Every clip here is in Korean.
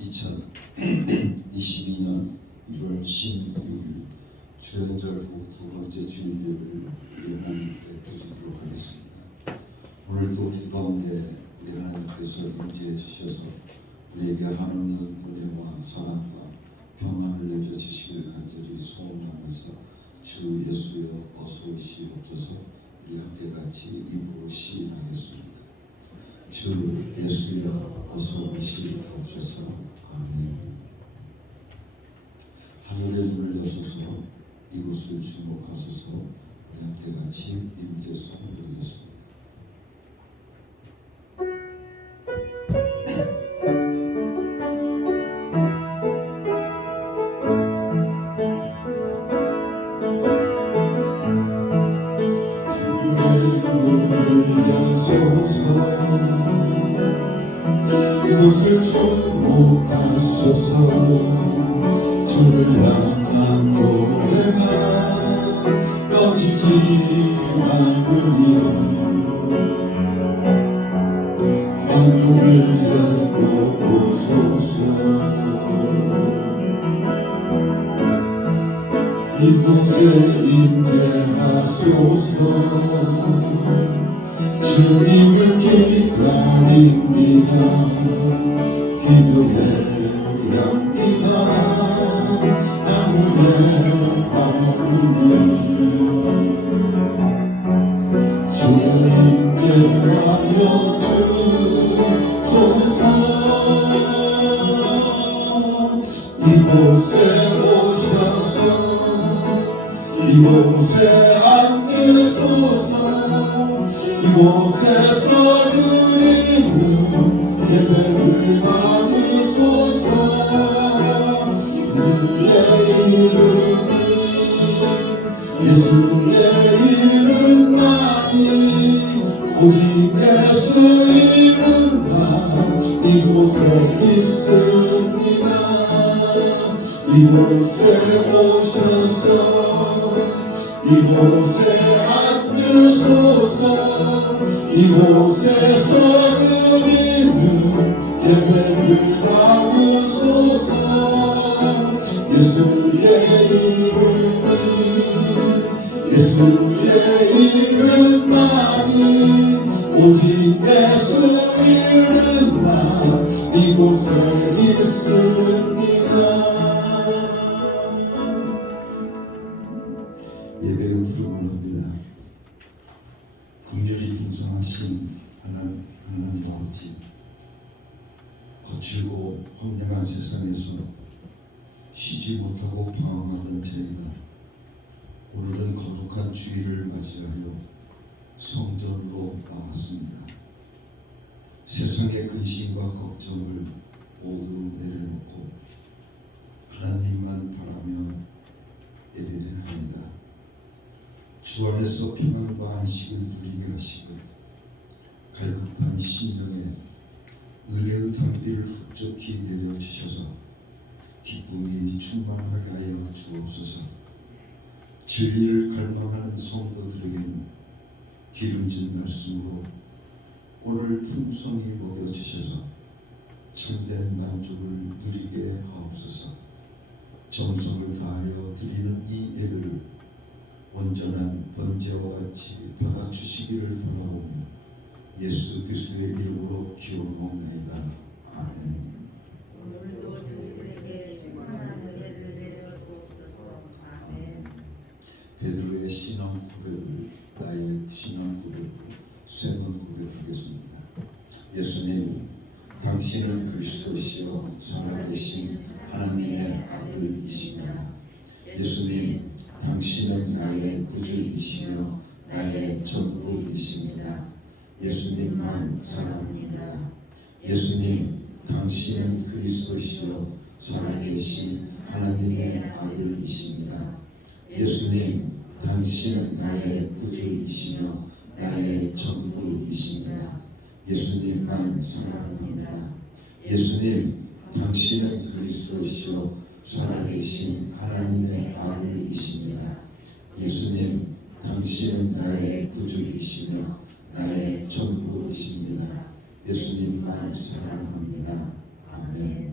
2022년 1월 16일 주연절 후 두 번째 주일예배를 예배하는 드리도록 하겠습니다. 오늘도 우리 가운데 우리 하나님께서 임재해 주셔서 우리에게 하나님의 은혜와 사랑과 평안을 내려주시길 간절히 소원하면서 주 예수여 어서 오시옵소서. 우리 함께 같이 입으로 시인하겠습니다. 주 예수여 어서 오시옵소서. 아멘. 하늘의 문을 여소서 이곳을 주목하소서. 우리 함께 같이 임재송 부르겠습니다. 이곳을 주목하소서. 주를 향한 노래가 꺼지지 않으니 하늘을 열고 오소서. 이곳에 임재하소서. 주님을 기다립니다. 기도의 향기가 나무에 바르니 주의 임재하여 주소서. 이곳에 오셔서 이곳에 앉으소서. 이곳에서 드리는 예배를 받으소서. 주의 이름이 예수의 이름만이 오직 예수 이름만 이곳에 있습니다. 이곳에 오셔서 이곳에 앉으소서. 이곳에서 드리는 예배를 받으소서. 예수의 이름이 예수의 이름만이 오직 예수 이름만 이곳에 있습니다. 예배의 부르문합니다. 긍휼히 풍성하신 하나님 아버지, 거칠고 험난한 세상에서 쉬지 못하고 방황하던 저희가 오늘은 거룩한 주일을 맞이하여 성전으로 나왔습니다. 세상의 근심과 걱정을 모두 내려놓고 하나님만 바라며 예배해야 합니다. 주 안에서 평안과 안식을 누리게 하시고 갈급한 심령에 은혜의 담비를 흡족히 내려주셔서 기쁨이 충만하게 하여 주옵소서. 진리를 갈망하는 성도들에게는 기름진 말씀으로 오늘 풍성히 먹여주셔서 참된 만족을 누리게 하옵소서. 정성을 다하여 드리는 이 예배를 온전한 번제와 같이 받아주시기를 바라오며 예수 그리스도의 이름으로 기도하옵나이다. 아멘. 오늘도 저희들에게 충만한 은혜를 내려주옵소서. 아멘. 베드로의 신앙 고백을 나의 신앙 고백을 세번 고백하겠습니다. 예수님, 당신은 그리스도시요 살아계신 하나님의 아들이십니다. 예수님, 당신은 나의 구주이시며 나의 전부이십니다. 예수님만 사랑합니다. 예수님, 당신은 그리스도시요 살아계신 하나님의 아들이십니다. 예수님, 당신은 나의 구주이시며 나의 전부이십니다. 예수님만 사랑합니다. 예수님, 당신은 그리스도시요 살아계신 하나님의 아들이십니다. 예수님, 당신은 나의 구주이시며 나의 전부이십니다. 예수님만 사랑합니다. 아멘.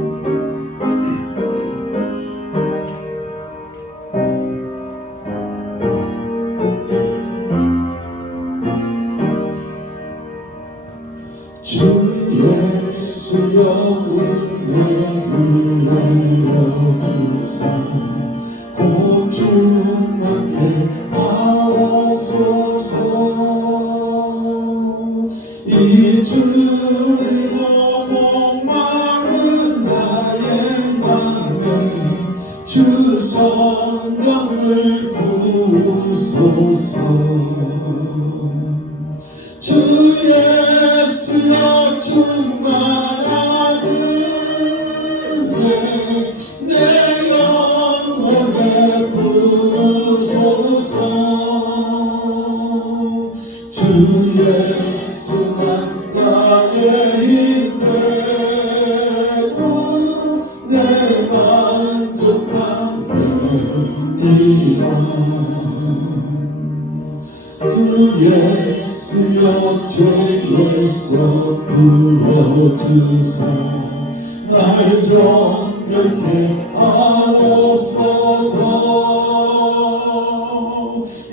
예수여 은혜를 내려주사 고충하게 하옵소서. 이 주리고 목마른 나의 맘에 주 성령을 부으소서. 주 예수여 충만하게 내 영혼에 부으소서. 주 예수만 나의 힘 되고 내 만족한 되리라. 주 예수여 죄에서 구원주사 날 정결케 하옵소서.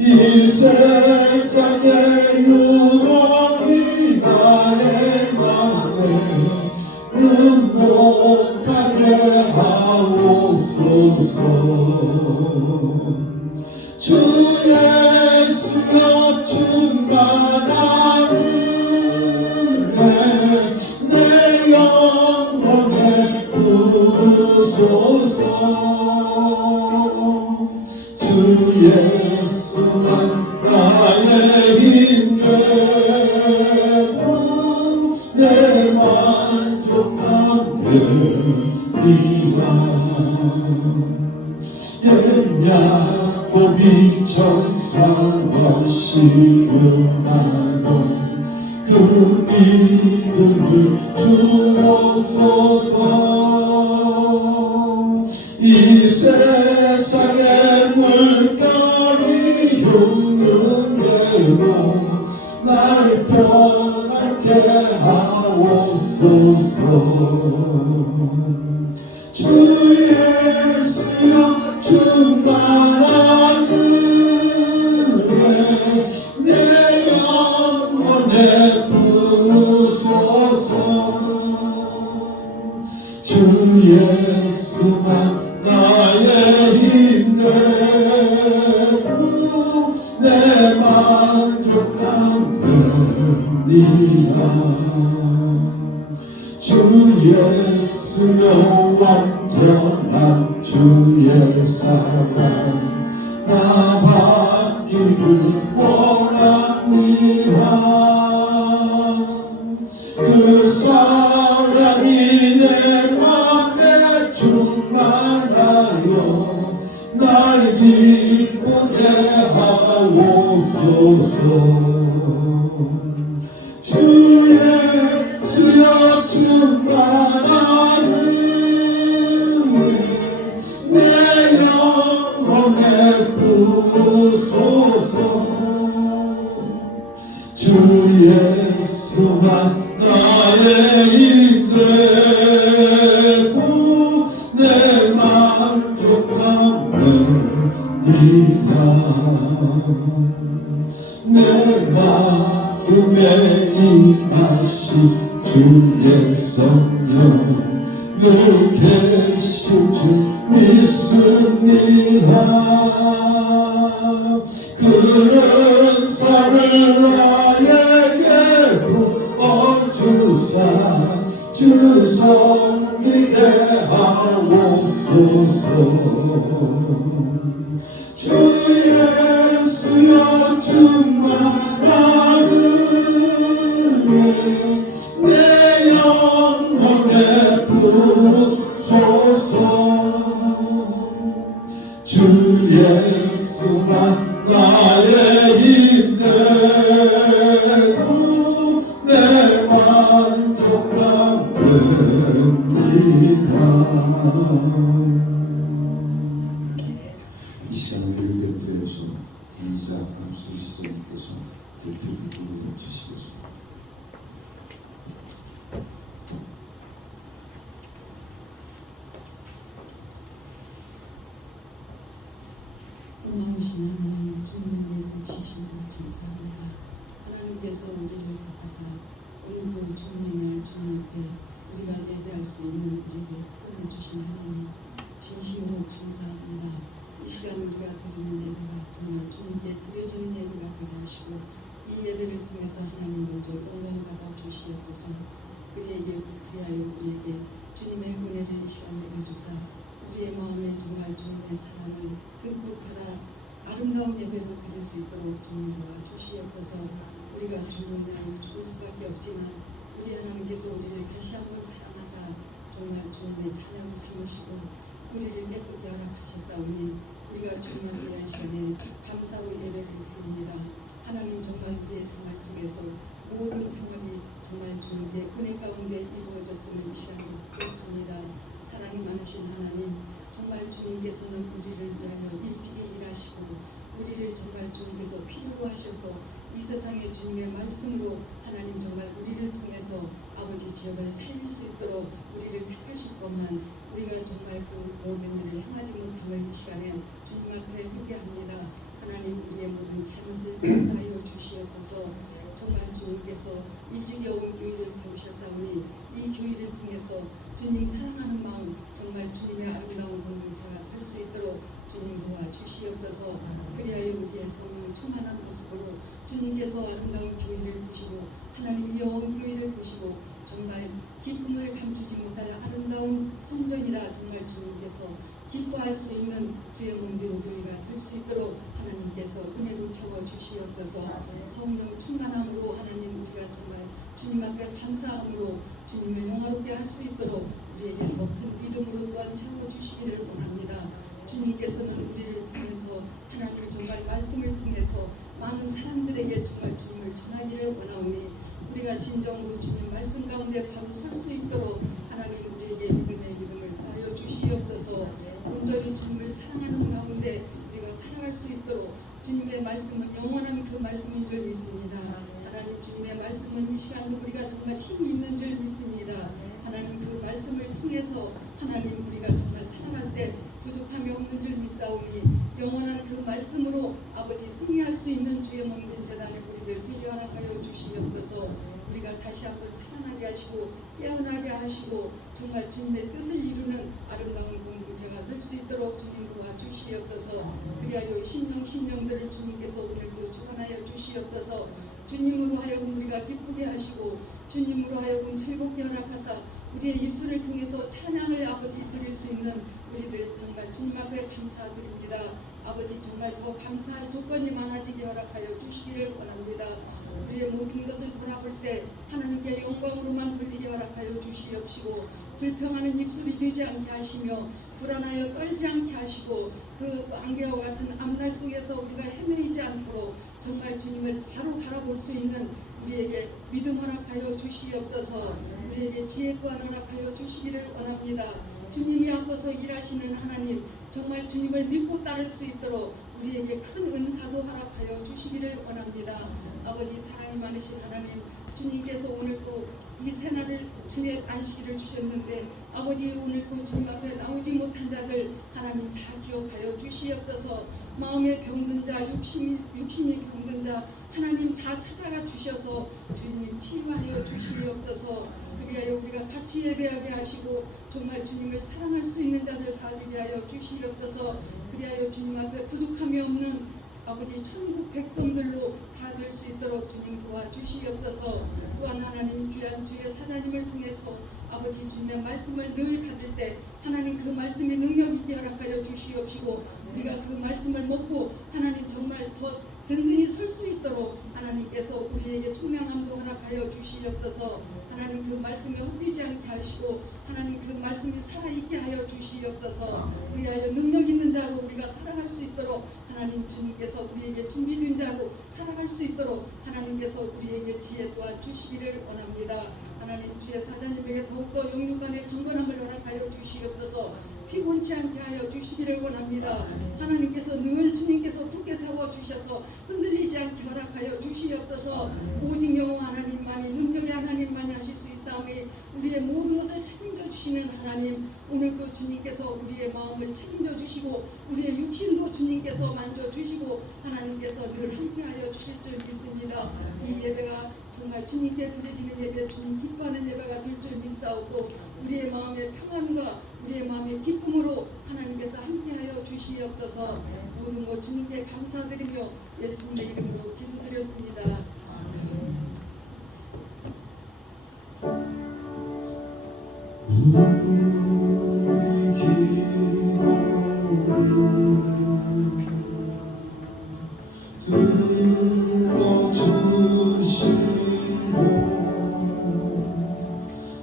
이 세상의 유혹이 나의 맘에 행복하게 하옵소서. 주 예수여 충만하네 내 영혼에 부으소서. 주 예수만 나의 힘 되고 내 만족함 되리라. 옛 야곱이 천사와 씨름하던 그 믿음을 주옵소서. 이 세상의 물결이 흉흉해도 날 편하게 하옵소서. 주 예수여 충만한 은혜 내 영혼에 부으소서. 주 예수만 나의 힘 되고 내 만족함 되리라. 주 예수여 완전한 주의 사랑 나 받기를 원합니다. 그 사랑이 내 맘에 충만하여 날 기쁘게 하옵소서. 주 예수여 충만한 내 영혼에 부으소서. 주 예수만 나의 힘 되고 내 만족함 되리라. 내 마음에 임하신 주의 성령 늘 계신 줄 믿습니다. 그런 삶을 나에게 부어주사 주 섬기게 하옵소서. 주 예수여 충만한 은혜 내 영혼에 부으소서. 주 예수만 나의 힘 되고 내 만족함 됩니다. 이 시간 우리를 대표해서 인사 암수지사님께서 대표 기도를 주시겠습니다. 고마우신 하나님, 주님의 복시심을 감사합니다. 하나님께서 우리를 하사 우리 그 주님의 주님 우리가 예배할 수 있는 우리에게 복을 주신 하나님 진심으로 감사합니다. 이 시간 우리가 드리는 예배가 정말 주님께 드려지는 예배가 되게 하시고 이 예배를 통해서 하나님 먼저 영광 받아 주시옵소서. 그리하여 우리에게 주님의 은혜를 이 시간 내려주사 우리의 마음에 정말 주님의 사랑을 듬뿍 받아 아름다운 예배로 드릴 수 있도록 주님 도와주시옵소서. 우리가 주님을 위하여 죽을 수밖에 없지만 우리 하나님께서 우리를 다시 한번 사랑하사 정말 주님의 찬양을 삼으시고 우리를 깨끗게 허락하셨사오니 우리가 주님 앞에 한 시간에 감사로 예배를 드립니다. 하나님 정말 우리의 생활 속에서 모든 생활이 정말 주님의 은혜 가운데 이루어졌음을 이 시간에 고백합니다. 사랑이 많으신 하나님 정말 주님께서는 우리를 위하여 일찍이 일하시고 우리를 정말 주님께서 필요로 하셔서 이 세상에 주님의 말씀으로 하나님 정말 우리를 통해서 아버지 지역을 살릴 수 있도록 우리를 택하실 것만 우리가 정말 그 모든 일을 행하지 못함을 이 시간에 주님 앞에 회개합니다. 하나님 우리의 모든 잘못을 용서하여 주시옵소서. 정말 주님께서 일찍이 온 교회를 세우셨사오니 이 교회를 통해서 주님 사랑하는 마음 정말 주님의 아름다운 공동체가 될 수 있도록 주님 도와주시옵소서. 그리하여 우리의 성령 충만한 모습으로 주님께서 아름다운 교회를 두시고 하나님 여호와 교회를 두시고 정말 기쁨을 감추지 못할 아름다운 성전이라 정말 주님께서 기뻐할 수 있는 주의 몸된 교회가 될 수 있도록 하나님께서 은혜로 채워 주시옵소서. 성령 충만함으로 하나님 우리가 정말 주님 앞에 감사함으로 주님을 영화롭게 할 수 있도록 우리에게 더 큰 믿음으로 또한 채워 주시기를 원합니다. 주님께서는 우리를 통해서 하나님 정말 말씀을 통해서 많은 사람들에게 정말 주님을 전하기를 원하오니 우리가 진정으로 주님 말씀 가운데 바로 설 수 있도록 하나님 우리에게 믿음의 믿음을 더하여 주시옵소서. 온전히 주님을 사랑하는 가운데 우리가 살아갈 수 있도록 주님의 말씀은 영원한 그 말씀인 줄 믿습니다. 하나님 주님의 말씀은 이 시간도 우리가 정말 힘이 있는 줄 믿습니다. 하나님 그 말씀을 통해서 하나님 우리가 정말 살아갈 때 부족함이 없는 줄 믿사오니 영원한 그 말씀으로 아버지 승리할 수 있는 주의 몸된 재단의 우리를 필히 허락하여 주시옵소서. 우리가 다시 한번 살아나게 하시고 깨어나게 하시고 정말 주님의 뜻을 이루는 아름다운 공동체가 될 수 있도록 주님 도와주시옵소서. 그리하여 신령들을 주님께서 오늘도 주관하여 주시옵소서. 주님으로 하여금 우리가 기쁘게 하시고 주님으로 하여금 즐겁게 허락하사 우리의 입술을 통해서 찬양을 아버지 드릴 수 있는 우리들 정말 주님 앞에 감사드립니다. 아버지 정말 더 감사할 조건이 많아지게 허락하여 주시기를 원합니다. 우리의 모든 것을 돌아볼 때 하나님께 영광으로만 돌리게 허락하여 주시옵시고 불평하는 입술이 되지 않게 하시며 불안하여 떨지 않게 하시고 그 안개와 같은 앞날 속에서 우리가 헤매이지 않도록 정말 주님을 바로 바라볼 수 있는 우리에게 믿음 허락하여 주시옵소서. 우리에게 지혜 또한 허락하여 주시기를 원합니다. 주님이 앞서서 일하시는 하나님 정말 주님을 믿고 따를 수 있도록 우리에게 큰 은사도 허락하여 주시기를 원합니다. 아버지 사랑이 많으신 하나님 주님께서 오늘 또 이 새날을 주의 안식일을 주셨는데 아버지 오늘 또 주님 앞에 나오지 못한 자들 하나님 다 기억하여 주시옵소서. 마음에 병든 자 육신이 병든 자 하나님 다 찾아가 주셔서 주님 치유하여 주시옵소서. 그리하여 우리가 같이 예배하게 하시고 정말 주님을 사랑할 수 있는 자들 다 되게 하여 주시옵소서. 그리하여 주님 앞에 부족함이 없는 아버지 천국 백성들로 다 될 수 있도록 주님 도와주시옵소서. 또한 하나님 귀한 주의 사자님을 통해서 아버지 주님의 말씀을 늘 받을 때 하나님 그 말씀이 능력 있게 허락하여 주시옵시고 우리가 그 말씀을 먹고 하나님 정말 더 든든히 설 수 있도록 하나님께서 우리에게 총명함도 허락하여 주시옵소서. 하나님 그 말씀이 헛되지 않게 하시고 하나님 그 말씀이 살아있게 하여 주시옵소서. 그리하여 능력 있는 자로 우리가 살아갈 수 있도록 하나님 주님께서 우리에게 준비된 자로 살아갈 수 있도록 하나님께서 우리에게 지혜 또한 주시기를 원합니다. 하나님 주의 사자님에게 더욱더 영육간의 강건함을 허락하여 주시옵소서. 피곤치 않게 하여 주시기를 원합니다. 하나님께서 늘 주님께서 굳게 세워 주셔서 흔들리지 않게 허락하여 주시옵소서. 오직 여호와 하나님만이 능력의 하나님만이 하실 수 있사오니 우리의 모든 것을 책임져 주시는 하나님 오늘도 주님께서 우리의 마음을 책임져 주시고 우리의 육신도 주님께서 만져 주시고 하나님께서 늘 함께하여 주실 줄 믿습니다. 이 예배가 정말 주님께 드려지는 예배 주님 기뻐하는 예배가 될 줄 믿습니다. 싸우고 우리의 마음의 평안과 우리의 마음의 기쁨으로 하나님께서 함께하여 주시옵소서. 모든 것 주님께 감사드리며 예수님의 이름으로 기도드렸습니다.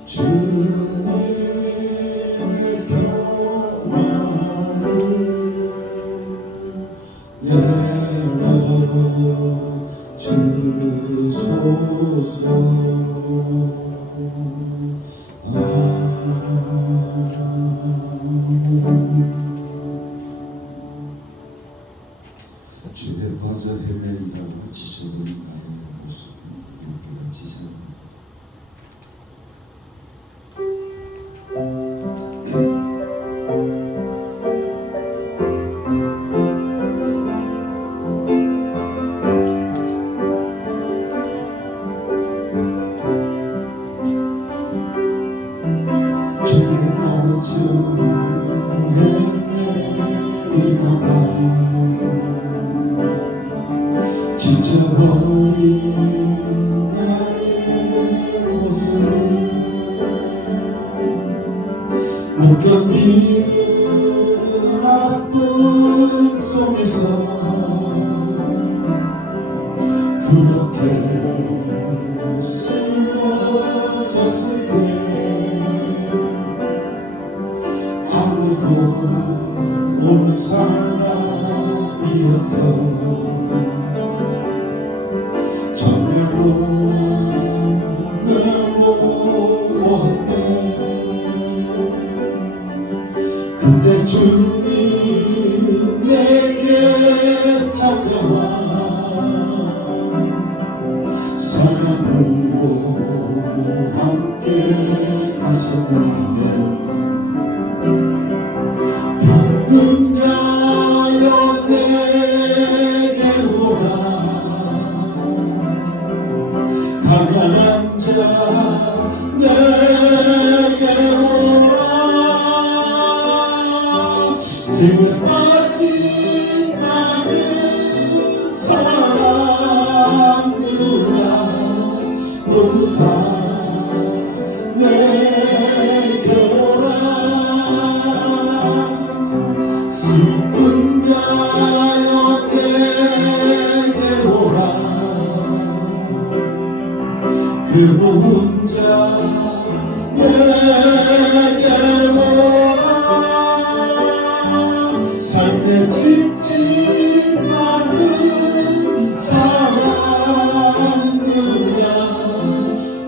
주님의 평안을 내려주소서. 주의 바자 헤매이라고 지셔본 나의 모습 이렇게 지시합니다. 지쳐버린 나의 모습을 못 견디는 아픔 속에서 그렇게 쓰러졌을 때 아무도 오는 사람이 없어 근데 주님 내게 찾아와 사랑으로 함께 하셨네. 병든 자여 내게 오라 가난한 자 내게 오라 등에 빠진 많은 사람들아 모두 다 내게 오라 슬픈 자여 내게 오라 그 혼자 내게 오라 삶에 지친 많은 사람들아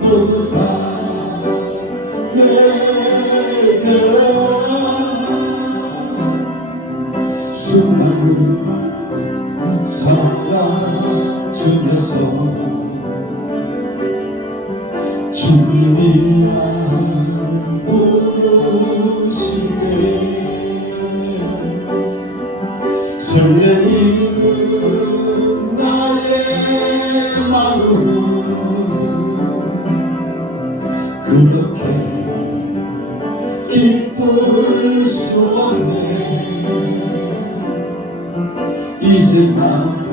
모두 다 내게 오라 수많은 사랑 중에서 주님이란 부르시네 설레이는 나의 마음은 그렇게 기쁠 수 없네 이제 나도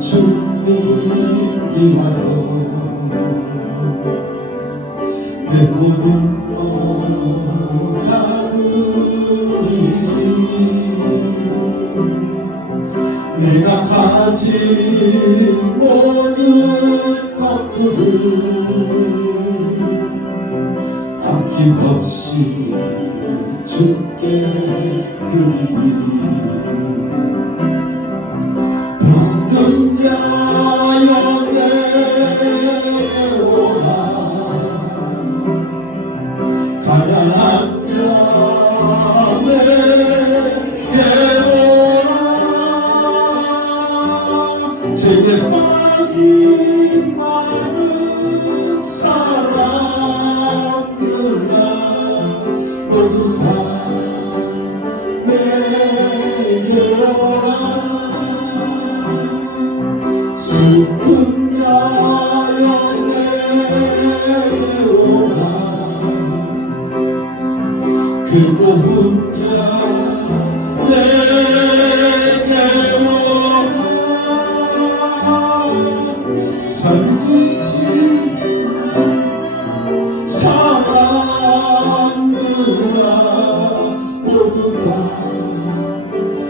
주님 위하여 내 모든 것 다 드리니 내가 가진 모든 것들을 아낌없이 주께 드리니 병든 자여 내게 오라 가난한 자 내게 오라 죄에 빠진 많은 사람들아 모두 다 내게 오라 슬픈 자여 내게 오라 혼자 내게 오라 살리지 사람들아 모두가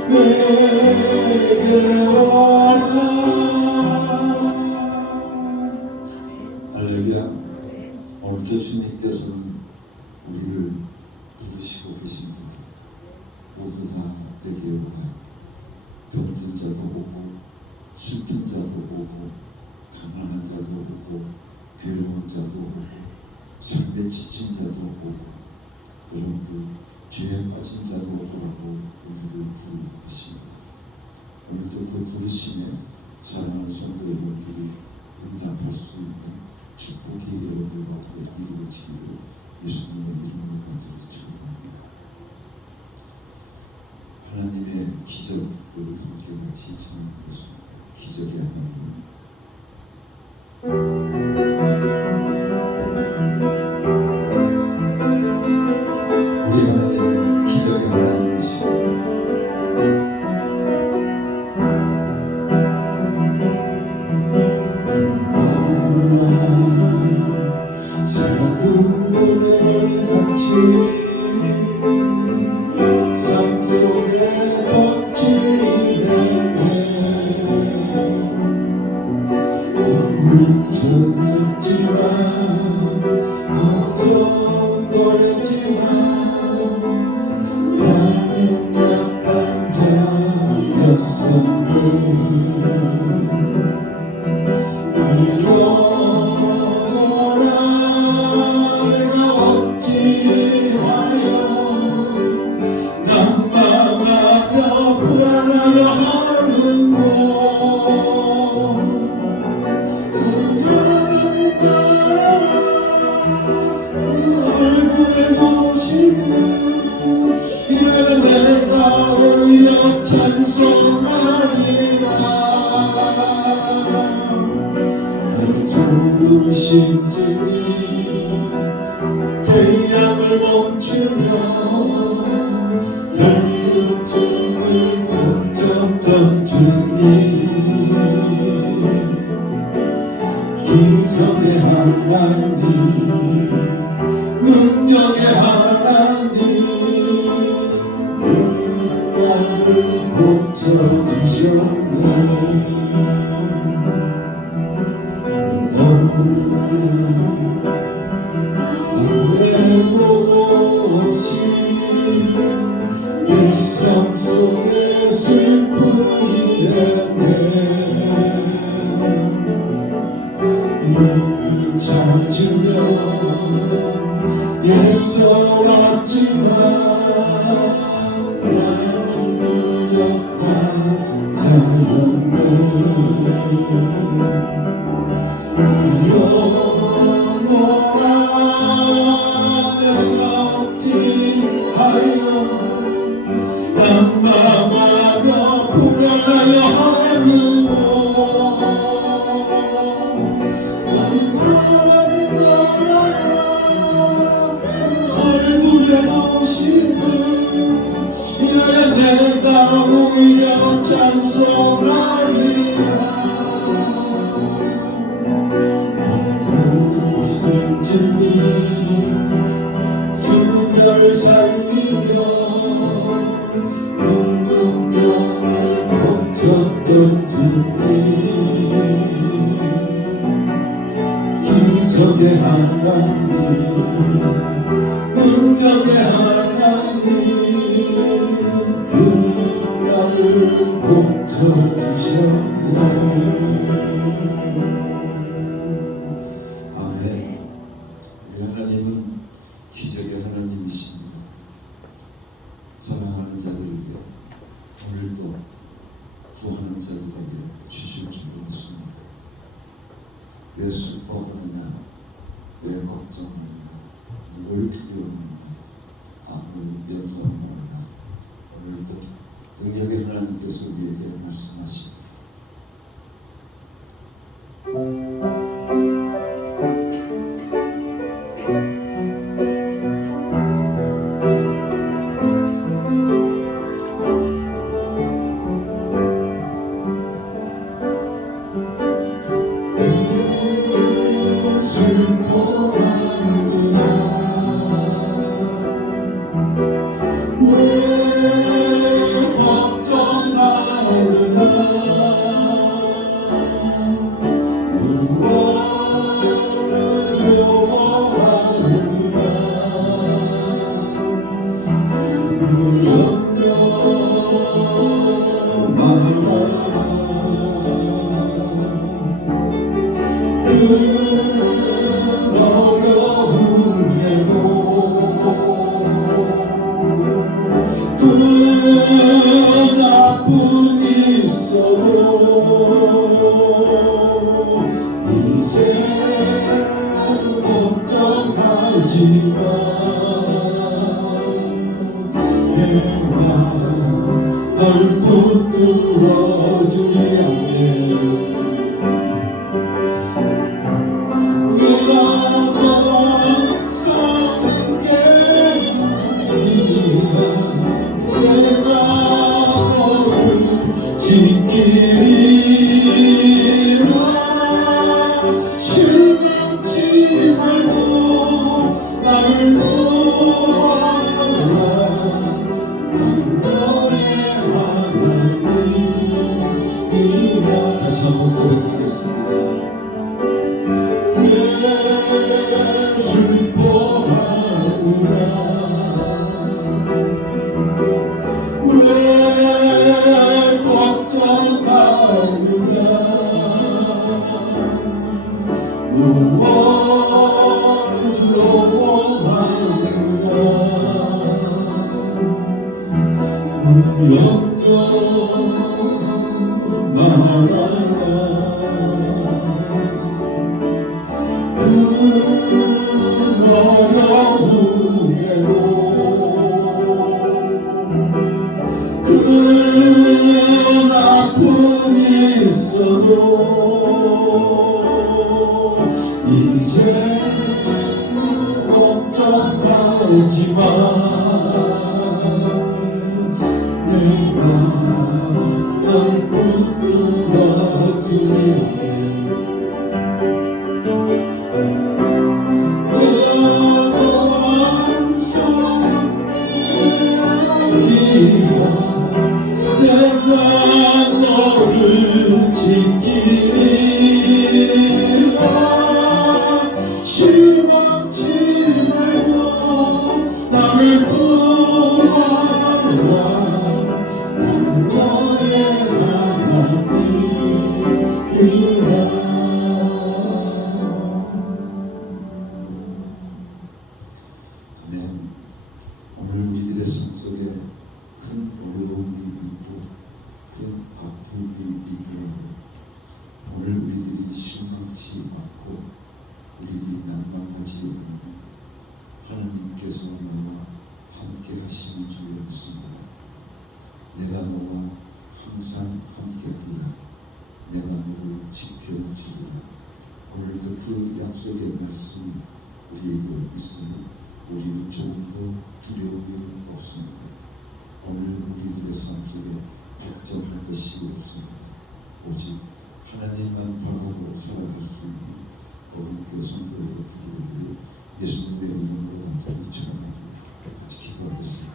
내게 오라 할렐루야. 오늘도 주님께서는 우리를 부르시고 계십니다. 모두 다 내게 오라. 병든 자도 오고 슬픈 자도 오고 가난한 자도 오고 괴로운 자도 오고 삶에 지친 자도 오고 여러분들 죄에 빠진 자도 오라고 우리를 부르고 계십니다. 오늘도 그 부르심에 사랑하는 성도 여러분들이 응답할 수 있는 축복이 여러분들 가운데 이루어지기를 예수님의 이름으로 간절히 축원합니다. 하나님의 기적을 함께 같이 찬양하겠습니다. 기적의 하나님. 우리 하나님은 기적의 하나님이십니다. 태양을 멈추며 열두쪽을 걷었던 주님 기적의 하나님 능력의 하나님 나를 고쳐주셨네 아무것도 없이 일상 속에 슬픔이 되네 눈을 찾으며 애써 왔지만 나는 무력한 자였네 난마마며 불안하여 하는고 나는 하나님 나라라 얼굴에 오시는 이래야 내가 오히려 찬송하리라 무슨 진리 수고를 살리며 은근병을 고쳤던 주님 기적의 하나님 능력의 하나님 그 나를 고쳐주셨네 아멘. 우리 하나님은 기적의 하나님이십니다. 사랑하는 자들에게 오늘도 구하는 자들에게 주실 줄 믿습니다. 왜 슬퍼하느냐, 왜 걱정하느냐, 뭘 두려워하느냐, 아무 염려하느냐. 오늘도 능력의 하나님께서 우리에게 말씀하십니다. 하지만 내가 널 붙들어 주리 않네. 내가 널 사랑해 아니라 내가 너를 지키리라. 실망치 말고 나를 보아라. 너의 하나님이라. 다시 한번 고백하겠습니다. 왜 슬퍼하느냐, 왜 걱정하느냐, 무엇 말하라. 그 어려움에도 그 아픔이 있어도 이제 걱정하지마. 내가 널 붙들어 주리. 내가 너를 지키리라. 실망치 말고 나를 보아라. 나는 너의 하나님이라. 아멘. 오늘 우리들의 삶 속에 큰 어려움이 있고 큰 아픔이 있더라도 오늘 우리들이 실망치 않고 우리들이 난망하지 않으면 하나님께서 나와 함께 하시는 줄 믿습니다. 내가 너와 항상 함께하리라. 내가 너를 지켜주리라. 오늘도 그 약속의 말씀이 우리에게 있으니 우리는 조금도 두려움이 없습니다. 오늘 우리들의 삶 속에 걱정할 것이 없습니다. 오직 하나님만 바라보고 살아갈 수 있는 어른께 성도에게 부르기를 예수님의 이름으로 간절히 축원합니다. 같이 기도하겠습니다.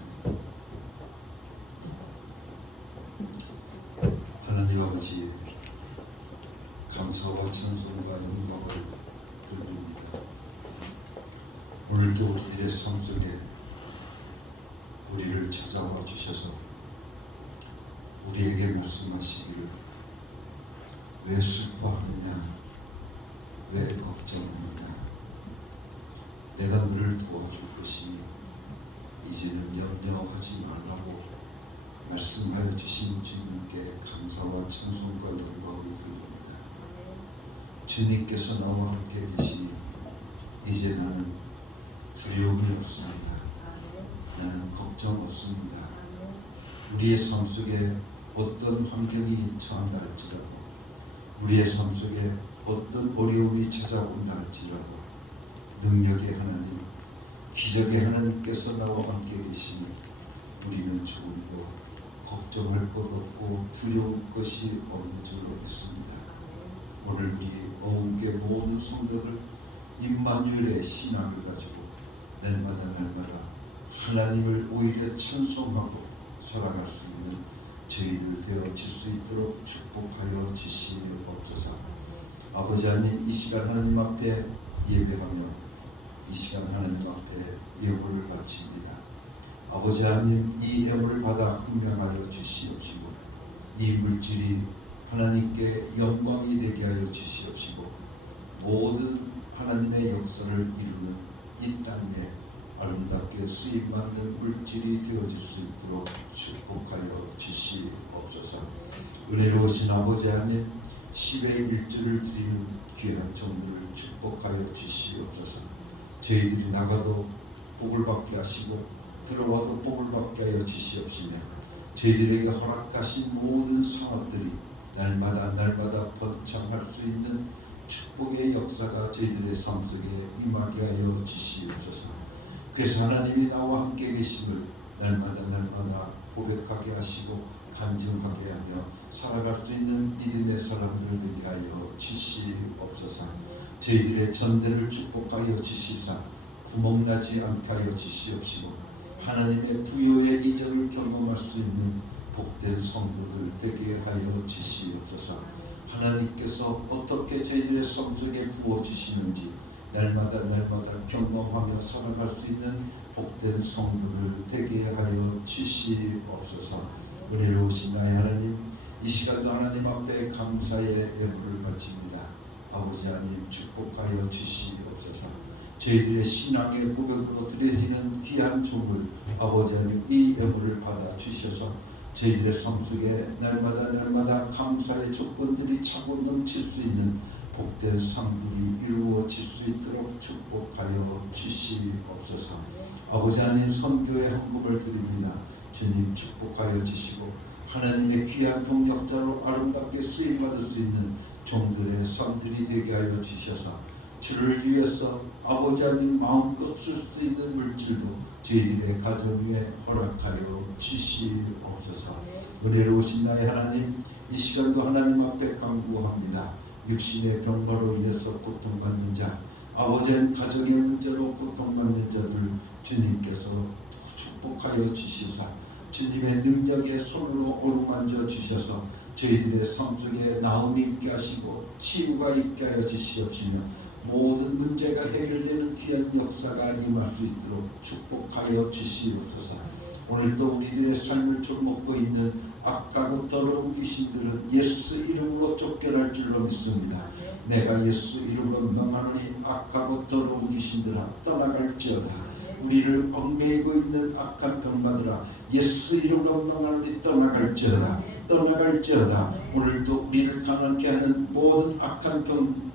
하나님 아버지, 감사와 찬송과 영광을 드립니다. 오늘도 우리들의 삶 속에 우리를 찾아와 주셔서 우리에게 말씀하시기를 왜 슬퍼하느냐, 왜 걱정하느냐, 내가 너를 도와줄 것이니 이제는 염려하지 말라고 말씀하여 주신 주님께 감사와 찬송과 영광을 드립니다. 주님께서 나와 함께 계시니 이제 나는 두려움이 없습니다. 나는 걱정 없습니다. 우리의 삶 속에 어떤 환경이 처한다 할지라도, 우리의 삶 속에 어떤 어려움이 찾아온다 할지라도 능력의 하나님, 기적의 하나님께서 나와 함께 계시니 우리는 조금도 걱정할 것 없고 두려울 것이 없는 줄로 믿습니다. 오늘 우리 어음교회 모든 성도들 임마누엘의 신앙을 가지고 날마다 하나님을 오히려 찬송하고 살아갈 수 있는 저희들 되어질 수 있도록 축복하여 주시옵소서. 아버지 하나님, 이 시간 하나님 앞에 예배하며 이 시간 하나님 앞에 예물을 바칩니다. 아버지 하나님, 이 예물을 받아 분명하여 주시옵시고 이 물질이 하나님께 영광이 되게 하여 주시옵시고 모든 하나님의 역사를 이루는 이 땅에 아름답게 수입 만든 물질이 되어질 수 있도록 축복하여 주시옵소서. 은혜로우신 아버지 하나님, 10의 1조를 드리는 귀한 종들을 축복하여 주시옵소서. 저희들이 나가도 복을 받게 하시고 들어와도 복을 받게 하여 주시옵시며 저희들에게 허락하신 모든 상업들이 날마다 번창할 수 있는 축복의 역사가 저희들의 삶 속에 임하게 하여 주시옵소서. 그래서 하나님이 나와 함께 계심을 날마다 고백하게 하시고 간증하게 하며 살아갈 수 있는 믿음의 사람들 되게 하여 주시옵소서. 저희들의 전대를 축복하여 주시사 구멍나지 않게 하여 주시옵시고 하나님의 부요의 이적을 경험할 수 있는 복된 성도들 되게 하여 주시옵소서. 하나님께서 어떻게 저희들의 삶 속에 부어주시는지 날마다 경험하며 살아갈 수 있는 복된 성도들 되게 하여 주시옵소서. 은혜로우신 나의 하나님, 이 시간도 하나님 앞에 감사의 예물을 바칩니다. 아버지 하나님 축복하여 주시옵소서. 저희들의 신앙의 고백으로 드려지는 귀한 종을 아버지 하나님 이 예물을 받아 주셔서 저희들의 삶 속에 날마다 감사의 조건들이 차고 넘칠 수 있는 복된 삶들이 이루어질 수 있도록 축복하여 주시옵소서. 아버지 하나님 선교의 헌금을 드립니다. 주님 축복하여 주시고 하나님의 귀한 동력자로 아름답게 쓰임받을 수 있는 종들의 삶들이 되게 하여 주셔서 주를 위해서 아버지 하나님 마음껏 쓸 수 있는 물질도 저희들의 가정 위에 허락하여 주시옵소서. 은혜로우신 나의 하나님, 이 시간도 하나님 앞에 간구합니다. 육신의 병과로 인해서 고통받는 자, 아버지 하나님 가정의 문제로 고통받는 자들 주님께서 축복하여 주시사 주님의 능력의 손으로 어루만져 주셔서 저희들의 삶 속에 나음이 있게 하시고 치유가 있게 하여 주시옵시며 모든 문제가 해결되는 귀한 역사가 임할 수 있도록 축복하여 주시옵소서. 오늘도 우리들의 삶을 좀먹고 있는 악하고 더러운 귀신들은 예수 이름으로 쫓겨날 줄로 믿습니다. 내가 예수 이름으로 명하노니 악하고 더러운 귀신들아 떠나갈지어다. 우리를 얽매이고 있는 악한 병마들아 예수 이름으로 명하노니 떠나갈지어다. 오늘도 우리를 가난케 하는 모든 악한 병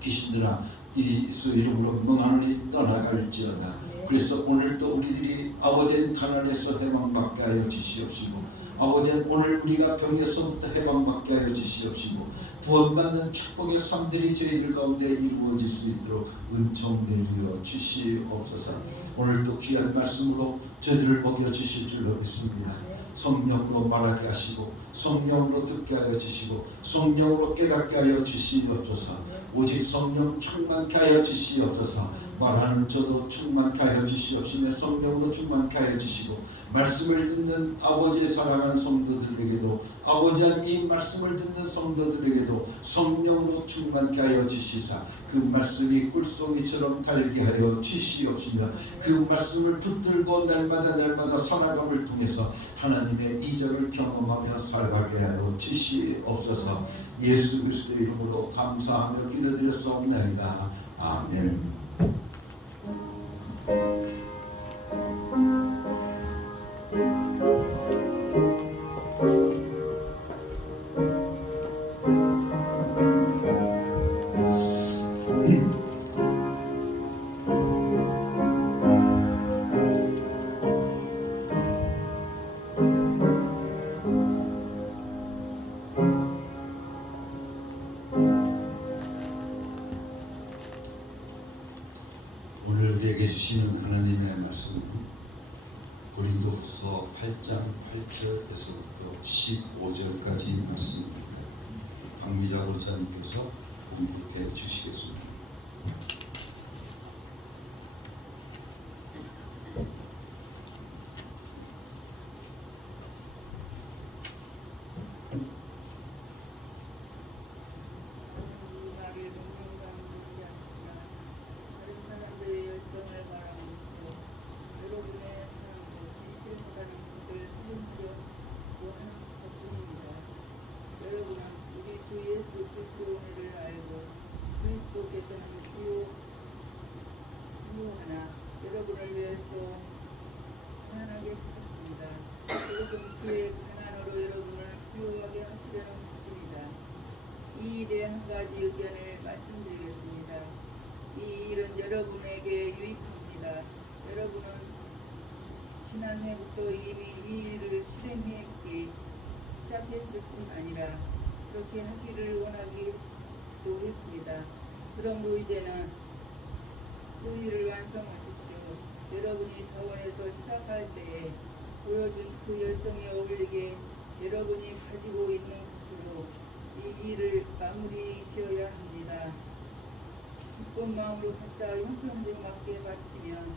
귀신들아 예수 이름으로 명하노니 떠나갈지어다. 그래서 오늘도 우리들이 아버지의 가난에서 해방받게 하여 주시옵시고 아버지는 오늘 우리가 병에서부터 해방받게 하여 주시옵시고 구원받는 축복의 삶들이 저희들 가운데 이루어질 수 있도록 은총 내려 주시옵소서. 오늘도 귀한 말씀으로 저희들을 먹여주실 줄로 믿습니다. 성령으로 말하게 하시고 성령으로 듣게 하여 주시고 성령으로 깨닫게 하여 주시옵소서. 오직 성령 충만케 하여 주시옵소서. 말하는 저도 충만케 하여 주시옵시며 성령으로 충만케 하여 주시고 말씀을 듣는 아버지의 사랑하는 성도들에게도 아버지 한 이 말씀을 듣는 성도들에게도 성령으로 충만케 하여 주시사 그 말씀이 꿀송이처럼 달게 하여 주시옵시며 그 말씀을 붙들고 날마다 살아감을 통해서 하나님의 이적을 경험하며 살아가게 하여 주시옵소서. 예수 그리스도의 이름으로 감사하며 기도드렸사옵나이다. 아멘. 오늘 우리에게 주시는 하나님의 말씀은 고린도후서 8장 8절에서부터 15절까지 말씀입니다. 박미자 목사님께서 공독해 주시겠습니다. 그리스도께서는 부요하나 여러분을 위해서 편안하게 하셨습니다. 그것은 그의 가난으로 여러분을 부요하게 하시려는 것입니다. 이 일에 한 가지 의견을 말씀드리겠습니다. 이 일은 여러분에게 유익합니다. 여러분은 지난해부터 이미 이 일을 실행했기 시작했을 뿐 아니라 그렇게 하기를 원하기도 했습니다. 그러므로 이제는 그 일을 완성하십시오. 여러분이 저원에서 시작할 때에 보여준 그 열성에 어울리게 여러분이 가지고 있는 것으로 이 일을 마무리 지어야 합니다. 기쁜 마음으로 갖다 형편스럽게 바치면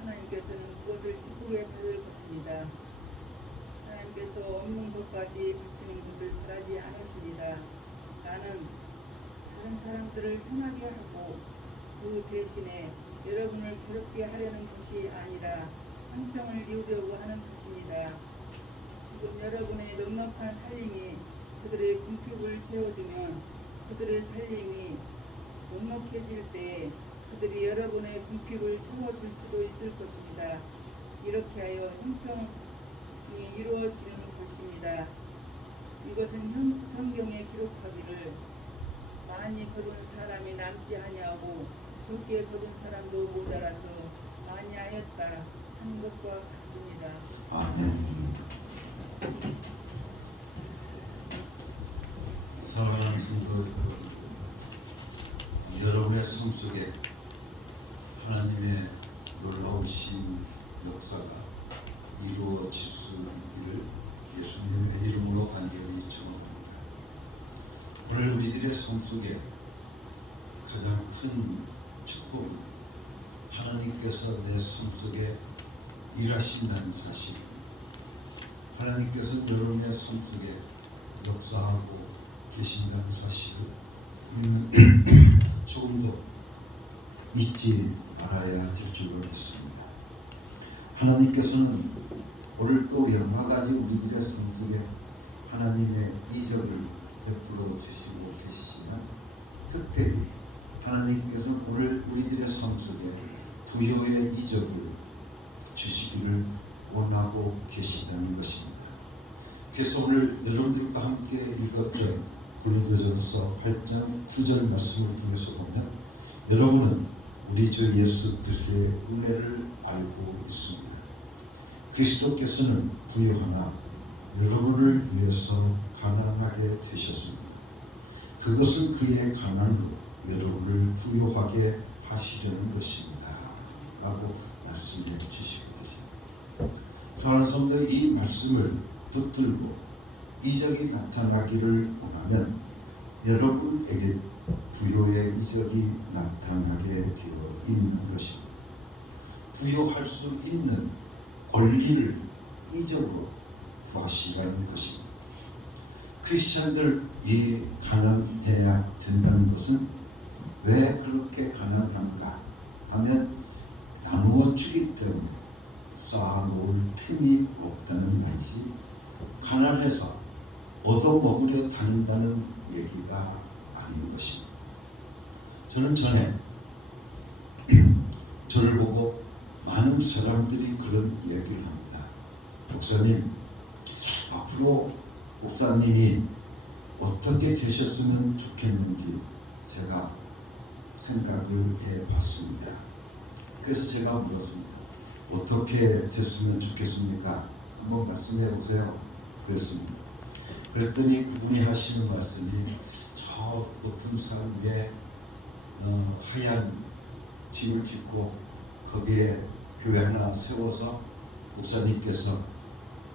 하나님께서는 그것을 기쁘게 받을 것입니다. 하나님께서 없는 것까지 바치는 것을 바라지 않으십니다. 나는 다른 사람들을 편하게 하고 그 대신에 여러분을 괴롭게 하려는 것이 아니라 형평을 이루려고 하는 것입니다. 지금 여러분의 넉넉한 살림이 그들의 궁핍을 채워주면 그들의 살림이 넉넉해질 때 그들이 여러분의 궁핍을 채워줄 수도 있을 것입니다. 이렇게 하여 형평이 이루어지는 것입니다. 이것은 성경에 기록하기를 많이 거둔 사람이 남지 아니하고 적게 거둔 사람도 모자라서 많이 하였다 하는 것과 같습니다. 아멘. 사랑하는 성도 여러분, 여러분의 삶 속에 하나님의 놀라우신 역사가 이루어질 수 있기를 예수님의 이름으로 간절히 축원합니다. 오늘 우리들의 삶 속에 가장 큰 축복은 하나님께서 내 삶 속에 일하신다는 사실, 하나님께서 여러분의 삶 속에 역사하고 계신다는 사실을 우리는 조금도 잊지 말아야 될 줄을 믿습니다. 하나님께서는 오늘도 여러 가지 우리들의 삶 속에 하나님의 이적을 베풀어 주시고 계시지만 특별히 하나님께서 오늘 우리들의 삶 속에 부요의 이적을 주시기를 원하고 계시다는 것입니다. 그래서 오늘 여러분들과 함께 읽었던 고린도전서 8장 9절 말씀을 통해서 보면 여러분은 우리 주 예수 그리스도의 은혜를 알고 있습니다. 그리스도께서는 부요하나 여러분을 위해서 가난하게 되셨습니다. 그것은 그의 가난으로 여러분을 부요하게 하시려는 것입니다. 라고 말씀해 주시고 계십니다. 사랑하는 성도, 이 말씀을 붙들고 이적이 나타나기를 원하면 여러분에게 부요의 이적이 나타나게 되어 있는 것입니다. 부요할 수 있는 권리를 이적으로 구하시라는 것입니다. 크리스찬들이 가난해야 된다는 것은 왜 그렇게 가난한가 하면 나누어 주기 때문에 쌓아놓을 틈이 없다는 말이지 가난해서 얻어먹으려 다닌다는 얘기가 아닌 것입니다. 저는 전에 저를 보고 많은 사람들이 그런 얘기를 합니다. 목사님, 앞으로 목사님이 어떻게 되셨으면 좋겠는지 제가 생각을 해봤습니다. 그래서 제가 물었습니다. 어떻게 됐으면 좋겠습니까? 한번 말씀해 보세요. 그랬습니다. 그랬더니 그분이 하시는 말씀이 저 높은 산 위에 하얀 집을 짓고 거기에 교회 하나 세워서 목사님께서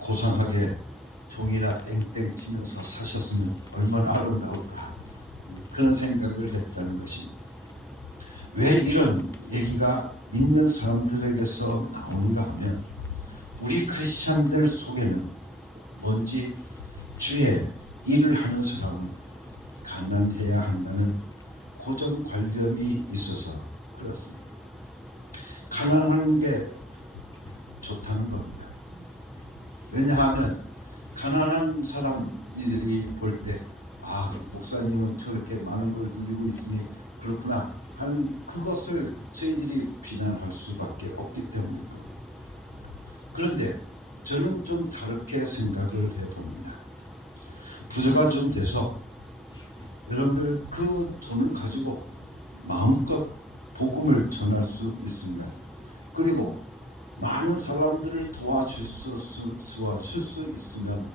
고상하게 종이나 땡땡 치면서 사셨으면 얼마나 아름다울까, 그런 생각을 했다는 것입니다. 왜 이런 얘기가 믿는 사람들에게서 나오는가 하면 우리 크리스찬들 속에는 뭔지 주의 일을 하는 사람은 가난해야 한다는 고정관념이 있어서 들었습니다. 가난한 게 좋다는 겁니다. 왜냐하면 가난한 사람들이 볼 때 목사님은 저렇게 많은 걸 누리고 있으니 그렇구나 하는 그것을 저희들이 비난할 수밖에 없기 때문입니다. 그런데 저는 좀 다르게 생각을 해봅니다. 부자가 좀 돼서 여러분들 그 돈을 가지고 마음껏 복음을 전할 수 있습니다. 그리고 많은 사람들을 도와줄 수 있으면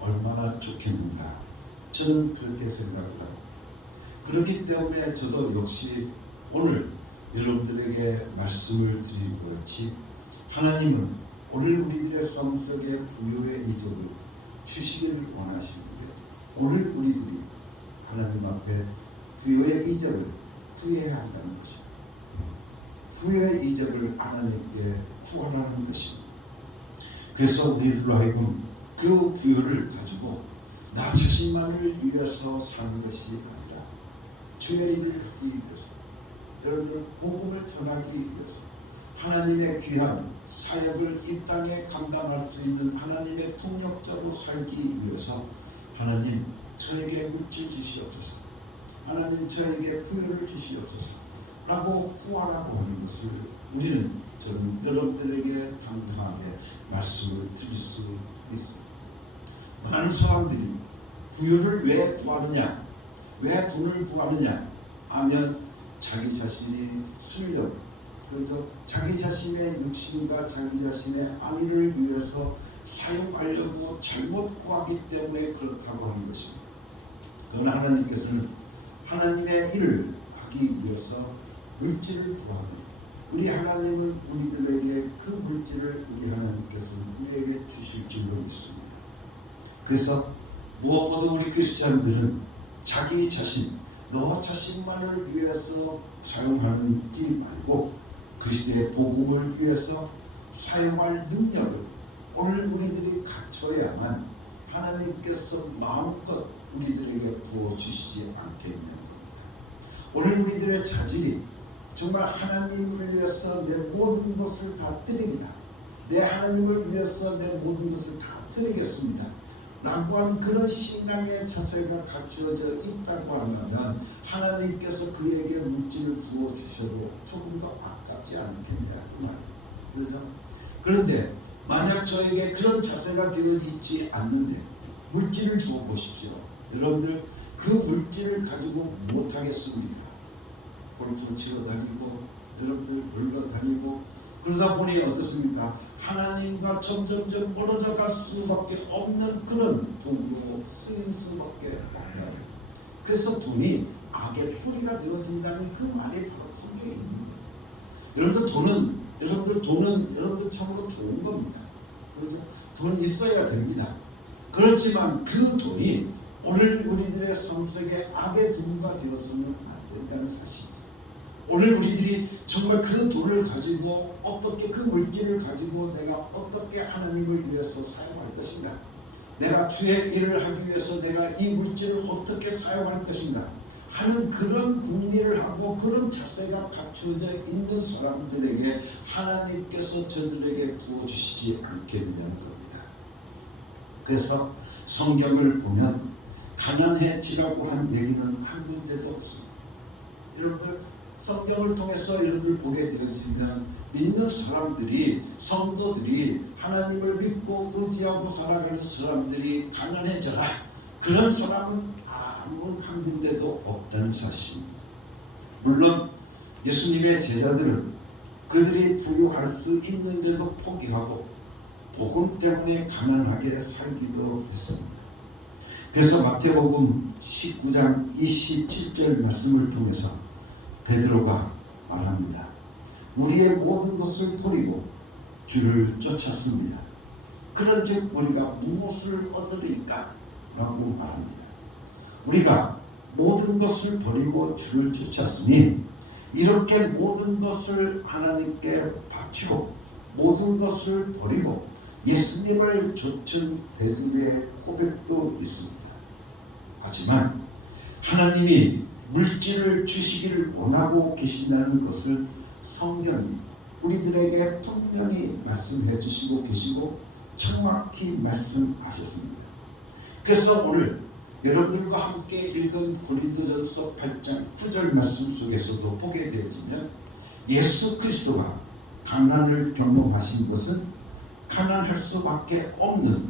얼마나 좋겠는가. 저는 그렇게 생각합니다. 그렇기 때문에 저도 역시 오늘 여러분들에게 말씀을 드린 것 같이 하나님은 오늘 우리들의 삶 속에 부요의 이적을 주시기를 원하시는데 오늘 우리들이 하나님 앞에 부요의 이적을 구해야 한다는 것입니다. 부요의 이적을 하나님께 구하라는 것입니다. 그래서 우리들로 하여금 그 부요를 가지고 나 자신만을 위해서 사는 것이 아니라 주의 일을 하기 위해서 여러분들 복음을 전하기 위해서 하나님의 귀한 사역을 이 땅에 감당할 수 있는 하나님의 통역자로 살기 위해서 하나님 저에게 물질 주시옵소서, 하나님 저에게 부여를 주시옵소서 라고 구하라고 하는 것을 저는 여러분들에게 당당하게 말씀을 드릴 수 있습니다. 많은 사람들이 부여를 왜 구하느냐, 왜 돈을 구하느냐 하면 자기 자신이 쓰려고, 그래서 자기 자신의 육신과 자기 자신의 안위를 위해서 사용하려고 잘못 구하기 때문에 그렇다고 하는 것입니다. 그러나 하나님께서는 하나님의 일을 하기 위해서 물질을 구하니 우리 하나님은 우리들에게 그 물질을 우리 하나님께서는 우리에게 주실 줄로 믿습니다. 그래서 무엇보다 우리 크리스찬들은 자기 자신, 너 자신만을 위해서 사용하지 말고 그리스도의 복음을 위해서 사용할 능력을 오늘 우리들이 갖춰야만 하나님께서 마음껏 우리들에게 부어주시지 않겠냐는 겁니다. 오늘 우리들의 자질이 정말 하나님을 위해서 내 모든 것을 다 드리기다, 내 하나님을 위해서 내 모든 것을 다 드리겠습니다 라고 하는 그런 신앙의 자세가 갖추어져 있다고 하면 하나님께서 그에게 물질을 부어주셔도 조금 더 아깝지 않겠냐 그 말. 그렇죠? 그런데 만약 저에게 그런 자세가 되어 있지 않는데 물질을 주어 보십시오. 여러분들 그 물질을 가지고 무엇하겠습니까? 골프 치러 다니고 여러분들 놀러 다니고 그러다 보니 어떻습니까? 하나님과 점점점 멀어져 갈 수밖에 없는 그런 돈으로 쓰일 수밖에 없다. 그래서 돈이 악의 뿌리가 되어진다는 그 말이 바로 거기에 있는 거예요. 여러분들 돈은 여러분들 참으로 좋은 겁니다. 그래서 돈 있어야 됩니다. 그렇지만 그 돈이 오늘 우리들의 삶 속에 악의 돈과 되어서는 안 된다는 사실입니다. 오늘 우리들이 정말 그 돈을 가지고 어떻게 그 물질을 가지고 내가 어떻게 하나님을 위해서 사용할 것인가, 내가 주의 일을 하기 위해서 내가 이 물질을 어떻게 사용할 것인가 하는 그런 궁리를 하고 그런 자세가 갖추어져 있는 사람들에게 하나님께서 저들에게 부어주시지 않겠느냐는 겁니다. 그래서 성경을 보면 가난해지라고 한 얘기는 한 군데도 없습니다. 여러분들 성경을 통해서 여러분들 보게 되어지면 믿는 사람들이, 성도들이, 하나님을 믿고 의지하고 살아가는 사람들이 가난해져라, 그런 사람은 아무 한 군데도 없다는 사실입니다. 물론 예수님의 제자들은 그들이 부유할 수 있는데도 포기하고 복음 때문에 가난하게 살기도 했습니다. 그래서 마태복음 19장 27절 말씀을 통해서 베드로가 말합니다. 우리의 모든 것을 버리고 주를 쫓았습니다. 그런즉 우리가 무엇을 얻으리까? 라고 말합니다. 우리가 모든 것을 버리고 주를 쫓았으니 이렇게 모든 것을 하나님께 바치고 모든 것을 버리고 예수님을 쫓은 베드로의 고백도 있습니다. 하지만 하나님이 물질을 주시기를 원하고 계신다는 것을 성경이 우리들에게 분명히 말씀해 주시고 계시고 정확히 말씀하셨습니다. 그래서 오늘 여러분들과 함께 읽은 고린도전서 8장 9절 말씀 속에서도 보게 되어지면 예수 그리스도가 가난을 경험하신 것은 가난할 수밖에 없는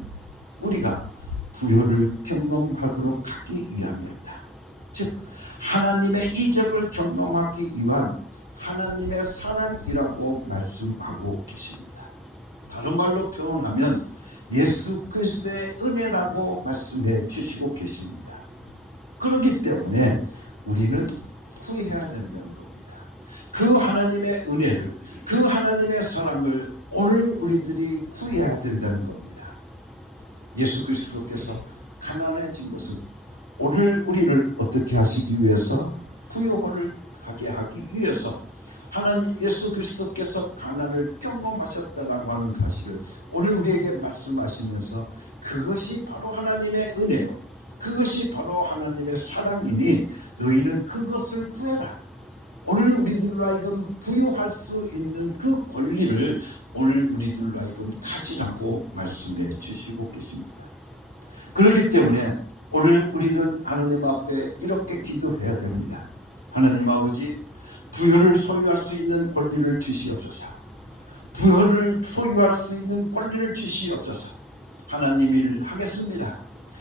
우리가 부요를 경험하도록 하기 위함이었다. 즉 하나님의 이적을 경험하기 위한 하나님의 사랑이라고 말씀하고 계십니다. 다른 말로 표현하면 예수 그리스도의 은혜라고 말씀해 주시고 계십니다. 그렇기 때문에 우리는 후회해야 되는 겁니다. 그 하나님의 은혜를, 그 하나님의 사랑을 오늘 우리들이 후회해야 된다는 겁니다. 예수 그리스도께서 가난해진 것은 오늘 우리를 어떻게 하시기 위해서, 후회를 하게 하기 위해서 하나님 예수 그리스도께서 가난을 경험하셨다라고 하는 사실을 오늘 우리에게 말씀하시면서 그것이 바로 하나님의 은혜요, 그것이 바로 하나님의 사랑이니 너희는 그것을 구해라. 오늘 우리들로 하여금 부여할 수 있는 그 권리를 오늘 우리들로 하여금 가지라고 말씀해 주시고 계십니다. 그렇기 때문에 오늘 우리는 하나님 앞에 이렇게 기도해야 됩니다. 하나님 아버지, 부여를 소유할 수 있는 권리를 주시옵소서. 부여를 소유할 수 있는 권리를 주시옵소서. 하나님 일 하겠습니다.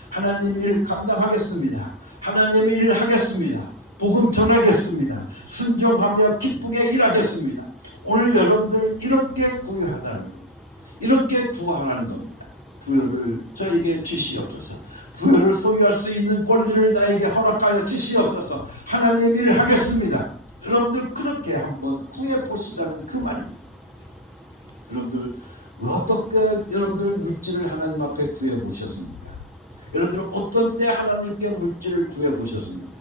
하나님 일 감당하겠습니다. 하나님 일 하겠습니다. 복음 전하겠습니다. 순종하며 기쁘게 일하겠습니다. 오늘 여러분들 이렇게 구하다는 겁니다. 이렇게 구하라는 겁니다. 부여를 저에게 주시옵소서. 부여를 소유할 수 있는 권리를 나에게 허락하여 주시옵소서. 하나님 일을 하겠습니다. 여러분들 그렇게 한번 구해 보시라는 그 말입니다. 여러분들 어떻게 여러분들 물질을 하나님 앞에 구해 보셨습니까? 여러분들 어떤 때 하나님께 물질을 구해 보셨습니까?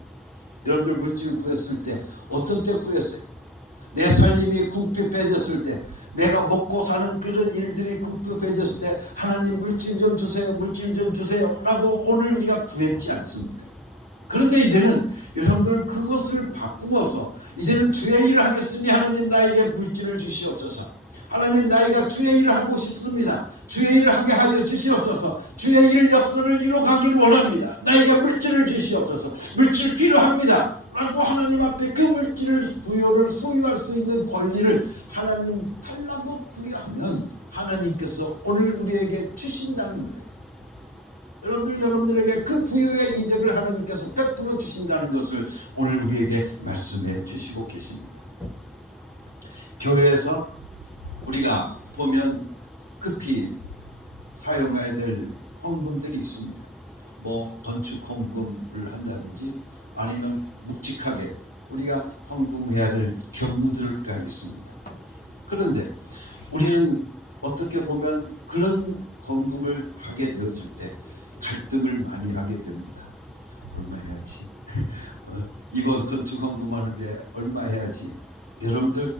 여러분들 물질을 구했을 때 어떤 때 구했어요? 내 삶이 궁핍해졌을 때, 내가 먹고 사는 그런 일들이 궁핍해졌을 때 하나님 물질 좀 주세요, 물질 좀 주세요 라고 오늘 우리가 구했지 않습니까? 그런데 이제는 여러분들 그것을 바꾸어서 이제는 주의 일을 하겠으니 하나님 나에게 물질을 주시옵소서. 하나님 나이가 주의 일을 하고 싶습니다. 주의 일을 하게 하여 주시옵소서. 주의 일 역사를 이루어가길 원합니다. 나에게 물질을 주시옵소서. 물질 필요합니다 라고 하나님 앞에 그 물질을 부여를 소유할 수 있는 권리를 하나님 달라고 구하면 하나님께서 오늘 우리에게 주신다는 거예요. 여러분들에게 그 부여의 이적을 하나님께서 베풀어 주신다는 것을 오늘 우리에게 말씀해 주시고 계십니다. 교회에서 우리가 보면 급히 사용해야 될 헌금들이 있습니다. 뭐 건축 헌금을 한다든지 아니면 묵직하게 우리가 헌금해야 될 경우들가 있습니다. 그런데 우리는 어떻게 보면 그런 헌금을 하게 되어질 때 갈등을 많이 하게 됩니다. 얼마 해야지? 이번 건축 헌금하는데 얼마 해야지? 여러분들,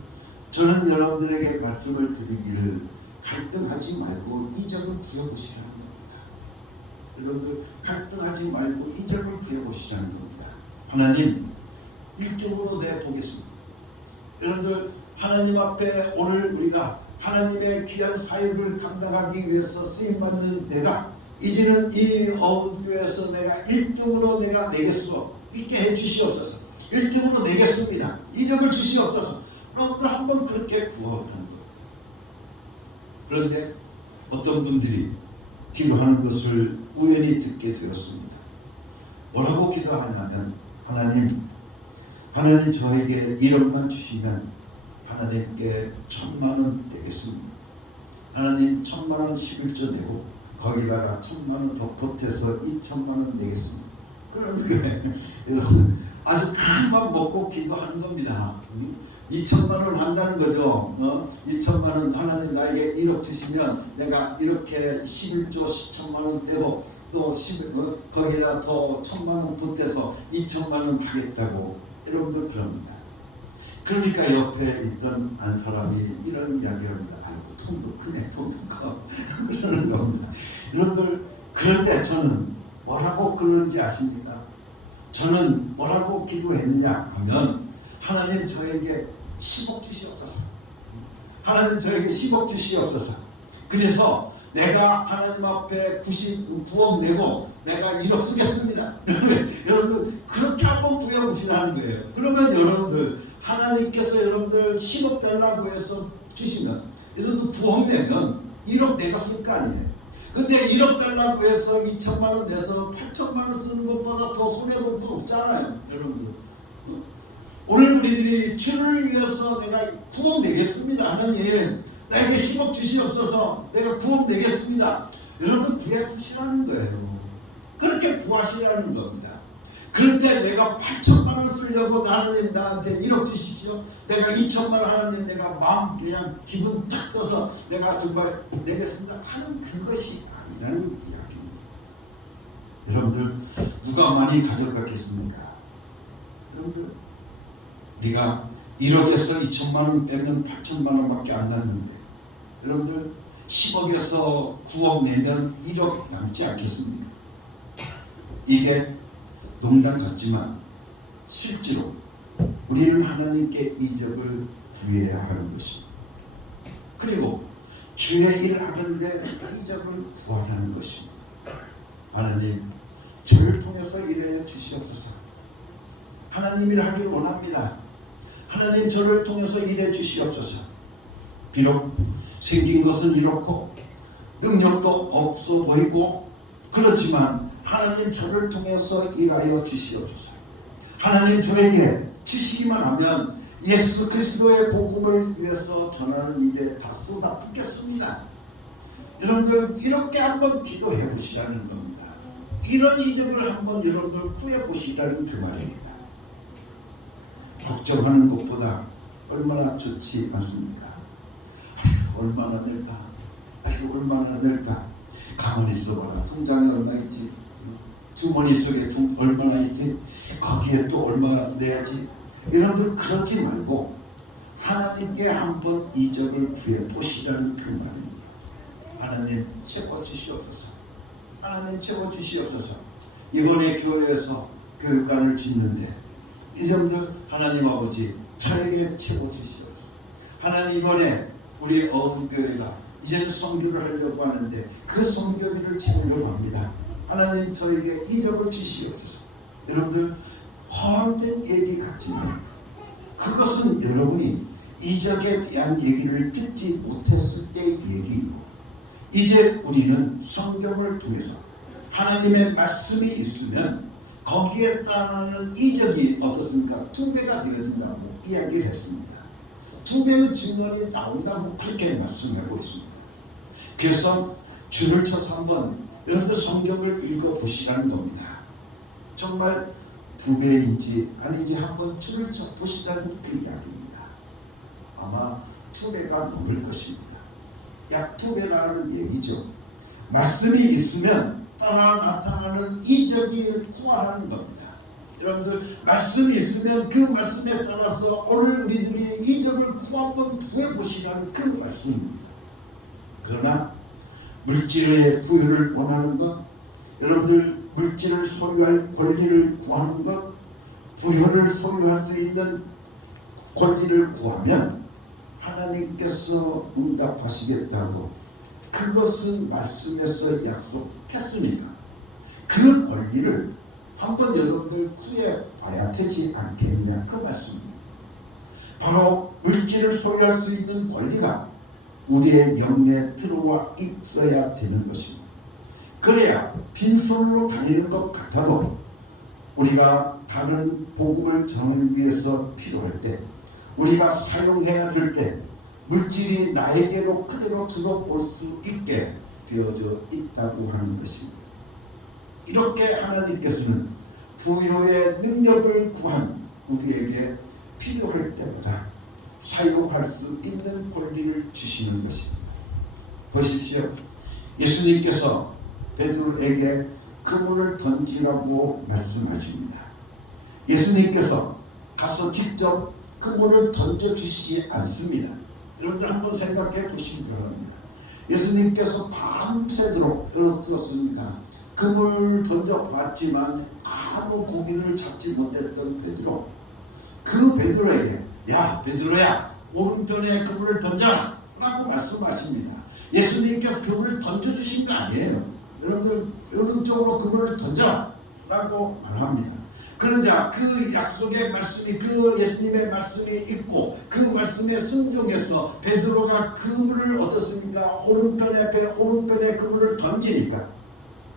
저는 여러분들에게 말씀을 드리기를 갈등하지 말고 이적을 구해보시라는 겁니다. 여러분들 갈등하지 말고 이적을 구해보시라는 겁니다. 하나님 1등으로 내보겠습니다. 여러분들 하나님 앞에 오늘 우리가 하나님의 귀한 사역을 감당하기 위해서 쓰임받는 내가 이제는 이 어원교회에서 내가 1등으로 내가 내겠소 있게 해주시옵소서. 1등으로 내겠습니다. 이적을 주시옵소서. 여러분들 한번 그렇게 구하는 거예요. 그런데 어떤 분들이 기도하는 것을 우연히 듣게 되었습니다. 뭐라고 기도하냐면 하나님 저에게 1억만 주시면 하나님께 1000만원 내겠습니다. 하나님 1000만원 11조 내고 거기다가 1000만원 더 보태서 2000만원 내겠습니다. 그런데 여러분 아주 큰맘 먹고 기도하는 겁니다. 2000만원 한다는 거죠. 2000만원 하나님 나에게 1억 주시면 내가 이렇게 11조 10천만원 떼고 또 거기다 더 1000만원 보태서 2000만원 하겠다고 여러분들 그럽니다. 그러니까 옆에 있던 한 사람이 이런 이야기합니다. 아이고 돈도 크네, 돈도 커. 그러는 겁니다. 여러분들 그런데 저는 뭐라고 그러는지 아십니까? 저는 뭐라고 기도했느냐 하면 하나님 저에게 10억 주시옵소서. 하나님 저에게 10억 주시옵소서. 그래서 내가 하나님 앞에 99억 내고 내가 1억 쓰겠습니다. 여러분들 그렇게 한번 구해보시라는 거예요. 그러면 여러분들 하나님께서 여러분들 10억 달라고 해서 주시면 여러분들 9억 내면 1억 내가 쓸 거 아니에요. 근데 1억 달라고 해서 2천만원 내서 8천만원 쓰는 것보다 더 손해볼 거 없잖아요. 여러분들 오늘 우리들이 주를 위해서 내가 구원 내겠습니다. 하나님 나에게 10억 주시옵소서. 내가 구원 내겠습니다. 여러분 구해주시라는 거예요. 그렇게 구하시라는 겁니다. 그런데 내가 8천만 원 쓰려고 하나님 나한테 1억 주십시오. 내가 2천만 원 하나님 내가 마음 그냥 기분 탁 써서 내가 정말 내겠습니다 하는 그것이 아니라는 이야기입니다. 여러분들 누가 많이 가져갔겠습니까? 여러분들 우리가 1억에서 2천만 원 빼면 8천만 원밖에 안 남는데 여러분들 10억에서 9억 내면 1억 남지 않겠습니까? 이게 농담 같지만 실제로 우리는 하나님께 이적을 구해야 하는 것입니다. 그리고 주의 일을 하는데 이적을 구하라는 것입니다. 하나님 저를 통해서 일해 주시옵소서. 하나님 일 하기를 원합니다. 하나님 저를 통해서 일해 주시옵소서. 비록 생긴 것은 이렇고 능력도 없어 보이고 그렇지만 하나님 저를 통해서 일하여 주시옵소서. 하나님 저에게 주시기만 하면 예수 그리스도의 복음을 위해서 전하는 일에 다 쏟아붓겠습니다. 여러분들 이렇게 한번 기도해 보시라는 겁니다. 이런 이적을 한번 여러분들 구해 보시라는 그 말입니다. 걱정하는 것보다 얼마나 좋지 않습니까? 얼마나 낼까? 얼마나 낼까? 가만히 있어봐라. 통장에 얼마 있지? 주머니 속에 돈 얼마나 있지? 거기에 또 얼마 내야지? 여러분들 그러지 말고 하나님께 한번 이적을 구해 보시라는 그 말입니다. 하나님 채워주시옵소서. 하나님 채워주시옵소서. 이번에 교회에서 교육관을 짓는데 이점들 하나님 아버지 저에게 채워주시옵소서. 하나님 이번에 우리 어음교회가 이제는 선교를 하려고 하는데 그 선교비를 채우려고 합니다. 하나님 저에게 이적을 주시옵소서. 여러분들 헛된 얘기 같지만 그것은 여러분이 이적에 대한 얘기를 듣지 못했을 때의 얘기이고 이제 우리는 성경을 통해서 하나님의 말씀이 있으면 거기에 따르는 이적이 어떻습니까? 2배가 되어진다고 이야기를 했습니다. 2배의 증언이 나온다고 그렇게 말씀하고 있습니다. 그래서 줄을 쳐서 한번 여러분들 성경을 읽어보시라는 겁니다. 정말 2배인지 아닌지 한번 줄을 쳐보시라는 그 이야기입니다. 아마 2배가 넘을 것입니다. 약 2배라는 얘기죠. 말씀이 있으면 따라 나타나는 이적이 구하라는 겁니다. 여러분들 말씀이 있으면 그 말씀에 따라서 오늘 우리들이 이적을 한번 구해보시라는 그 말씀입니다. 그러나 물질의 부여를 원하는 것, 여러분들 물질을 소유할 권리를 구하는 것, 부여를 소유할 수 있는 권리를 구하면 하나님께서 응답하시겠다고 그것은 말씀에서 약속했으니까 그 권리를 한번 여러분들 구해봐야 되지 않겠느냐 그 말씀입니다. 바로 물질을 소유할 수 있는 권리가 우리의 영에 들어와 있어야 되는 것입니다. 그래야 빈손으로 다니는 것 같아도 우리가 다른 복음을 전하기 위해서 필요할 때 우리가 사용해야 될 때 물질이 나에게로 그대로 들어올 수 있게 되어져 있다고 하는 것입니다. 이렇게 하나님께서는 부여의 능력을 구한 우리에게 필요할 때마다 사용할 수 있는 권리를 주시는 것입니다. 보십시오. 예수님께서 베드로에게 그물을 던지라고 말씀하십니다. 예수님께서 가서 직접 그물을 던져주시지 않습니다. 여러분들 한번 생각해 보시기 바랍니다. 예수님께서 밤새도록 들었습니까? 그물을 던져봤지만 아무 고기를 잡지 못했던 베드로, 그 베드로에게 야 베드로야 오른편에 그물을 던져라 라고 말씀하십니다. 예수님께서 그물을 던져주신 거 아니에요. 여러분들 오른쪽으로 그물을 던져라 라고 말합니다. 그러자 그 약속의 말씀이 그 예수님의 말씀이 있고 그 말씀에 순종해서 베드로가 그물을 어떻습니까? 오른편에 그물을 던지니까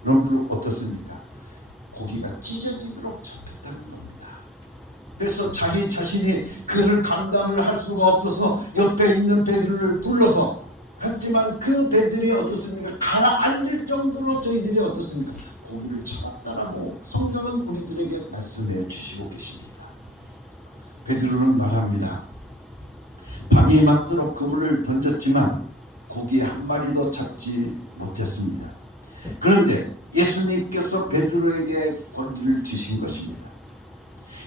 여러분들 어떻습니까? 고기가 찢어지도록 잡혔다는 겁니다. 그래서 자기 자신이 그를 감당을 할 수가 없어서 옆에 있는 베드로를 불러서 했지만 그 베드로이 어떻습니까? 가라앉을 정도로 저희들이 어떻습니까? 고기를 잡았다라고 성경은 우리들에게 말씀해 주시고 계십니다. 베드로는 말합니다. 밤이 맞도록 그물을 던졌지만 고기 한 마리도 잡지 못했습니다. 그런데 예수님께서 베드로에게 권리를 주신 것입니다.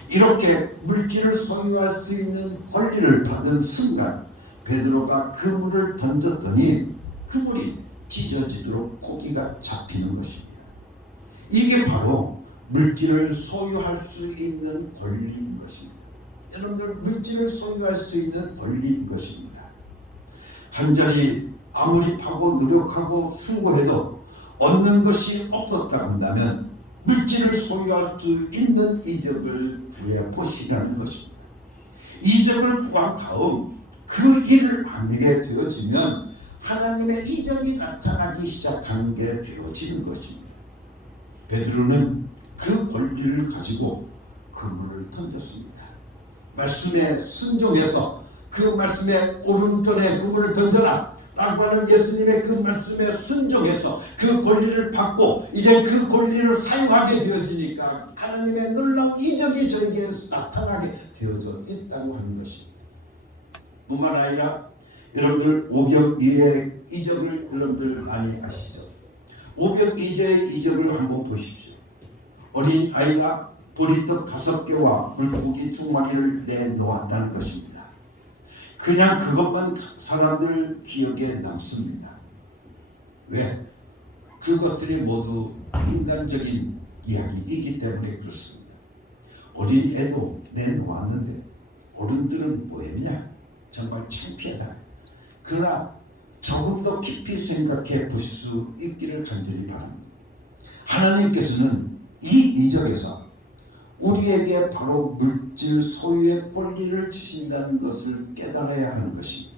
이렇게 물질을 소유할 수 있는 권리를 받은 순간 베드로가 그물을 던졌더니 그물이 찢어지도록 고기가 잡히는 것입니다. 이게 바로 물질을 소유할 수 있는 권리인 것입니다. 여러분들 물질을 소유할 수 있는 권리인 것입니다. 한 자리 아무리 파고 노력하고 수고해도 얻는 것이 없었다 한다면 물질을 소유할 수 있는 이적을 구해 보시라는 것입니다. 이적을 구한 다음 그 일을 하게 되어지면 하나님의 이적이 나타나기 시작한 게 되어지는 것입니다. 베드로는 그 권리를 가지고 그물을 던졌습니다. 말씀에 순종해서 그 말씀에 오른편에 그물을 던져라 라고 하는 예수님의 그 말씀에 순종해서 그 권리를 받고 이제 그 권리를 사용하게 되어지니까 하나님의 놀라운 이적이 저에게 나타나게 되어져 있다고 하는 것입니다. 뿐만 아니라 여러분들 오병이의 이적을 여러분들 많이 아시죠? 오병이의 이적을 한번 보십시오. 어린 아이가 보리떡 5개와 물고기 2마리를 내놓았다는 것입니다. 그냥 그것만 사람들 기억에 남습니다. 왜? 그것들이 모두 인간적인 이야기이기 때문에 그렇습니다. 어린 애도 내놓았는데 어른들은 뭐 했냐? 정말 창피하다. 그러나 조금 더 깊이 생각해 볼 수 있기를 간절히 바랍니다. 하나님께서는 이 이적에서 우리에게 바로 물질 소유의 권리를 주신다는 것을 깨달아야 하는 것입니다.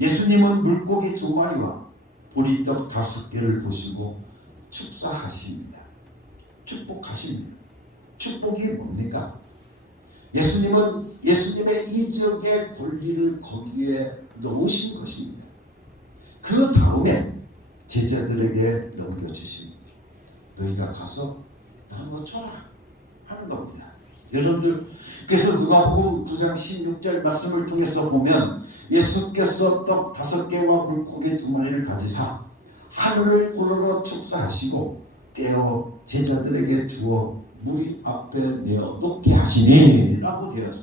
예수님은 물고기 2마리와 보리떡 5개를 보시고 축사하십니다. 축복하십니다. 축복이 뭡니까? 예수님은 예수님의 이적의 권리를 거기에 넣으신 것입니다. 그 다음에 제자들에게 넘겨주십니다. 너희가 가서 나눠줘라 하는 겁니다. 여러분들 그래서 누가복음 9장 16절 말씀을 통해서 보면 예수께서 떡 5개와 물고기 2마리를 가지사 하늘을 우러러 축사하시고 깨어 제자들에게 주어 무리 앞에 내어 놓게 하시니 라고 되어져.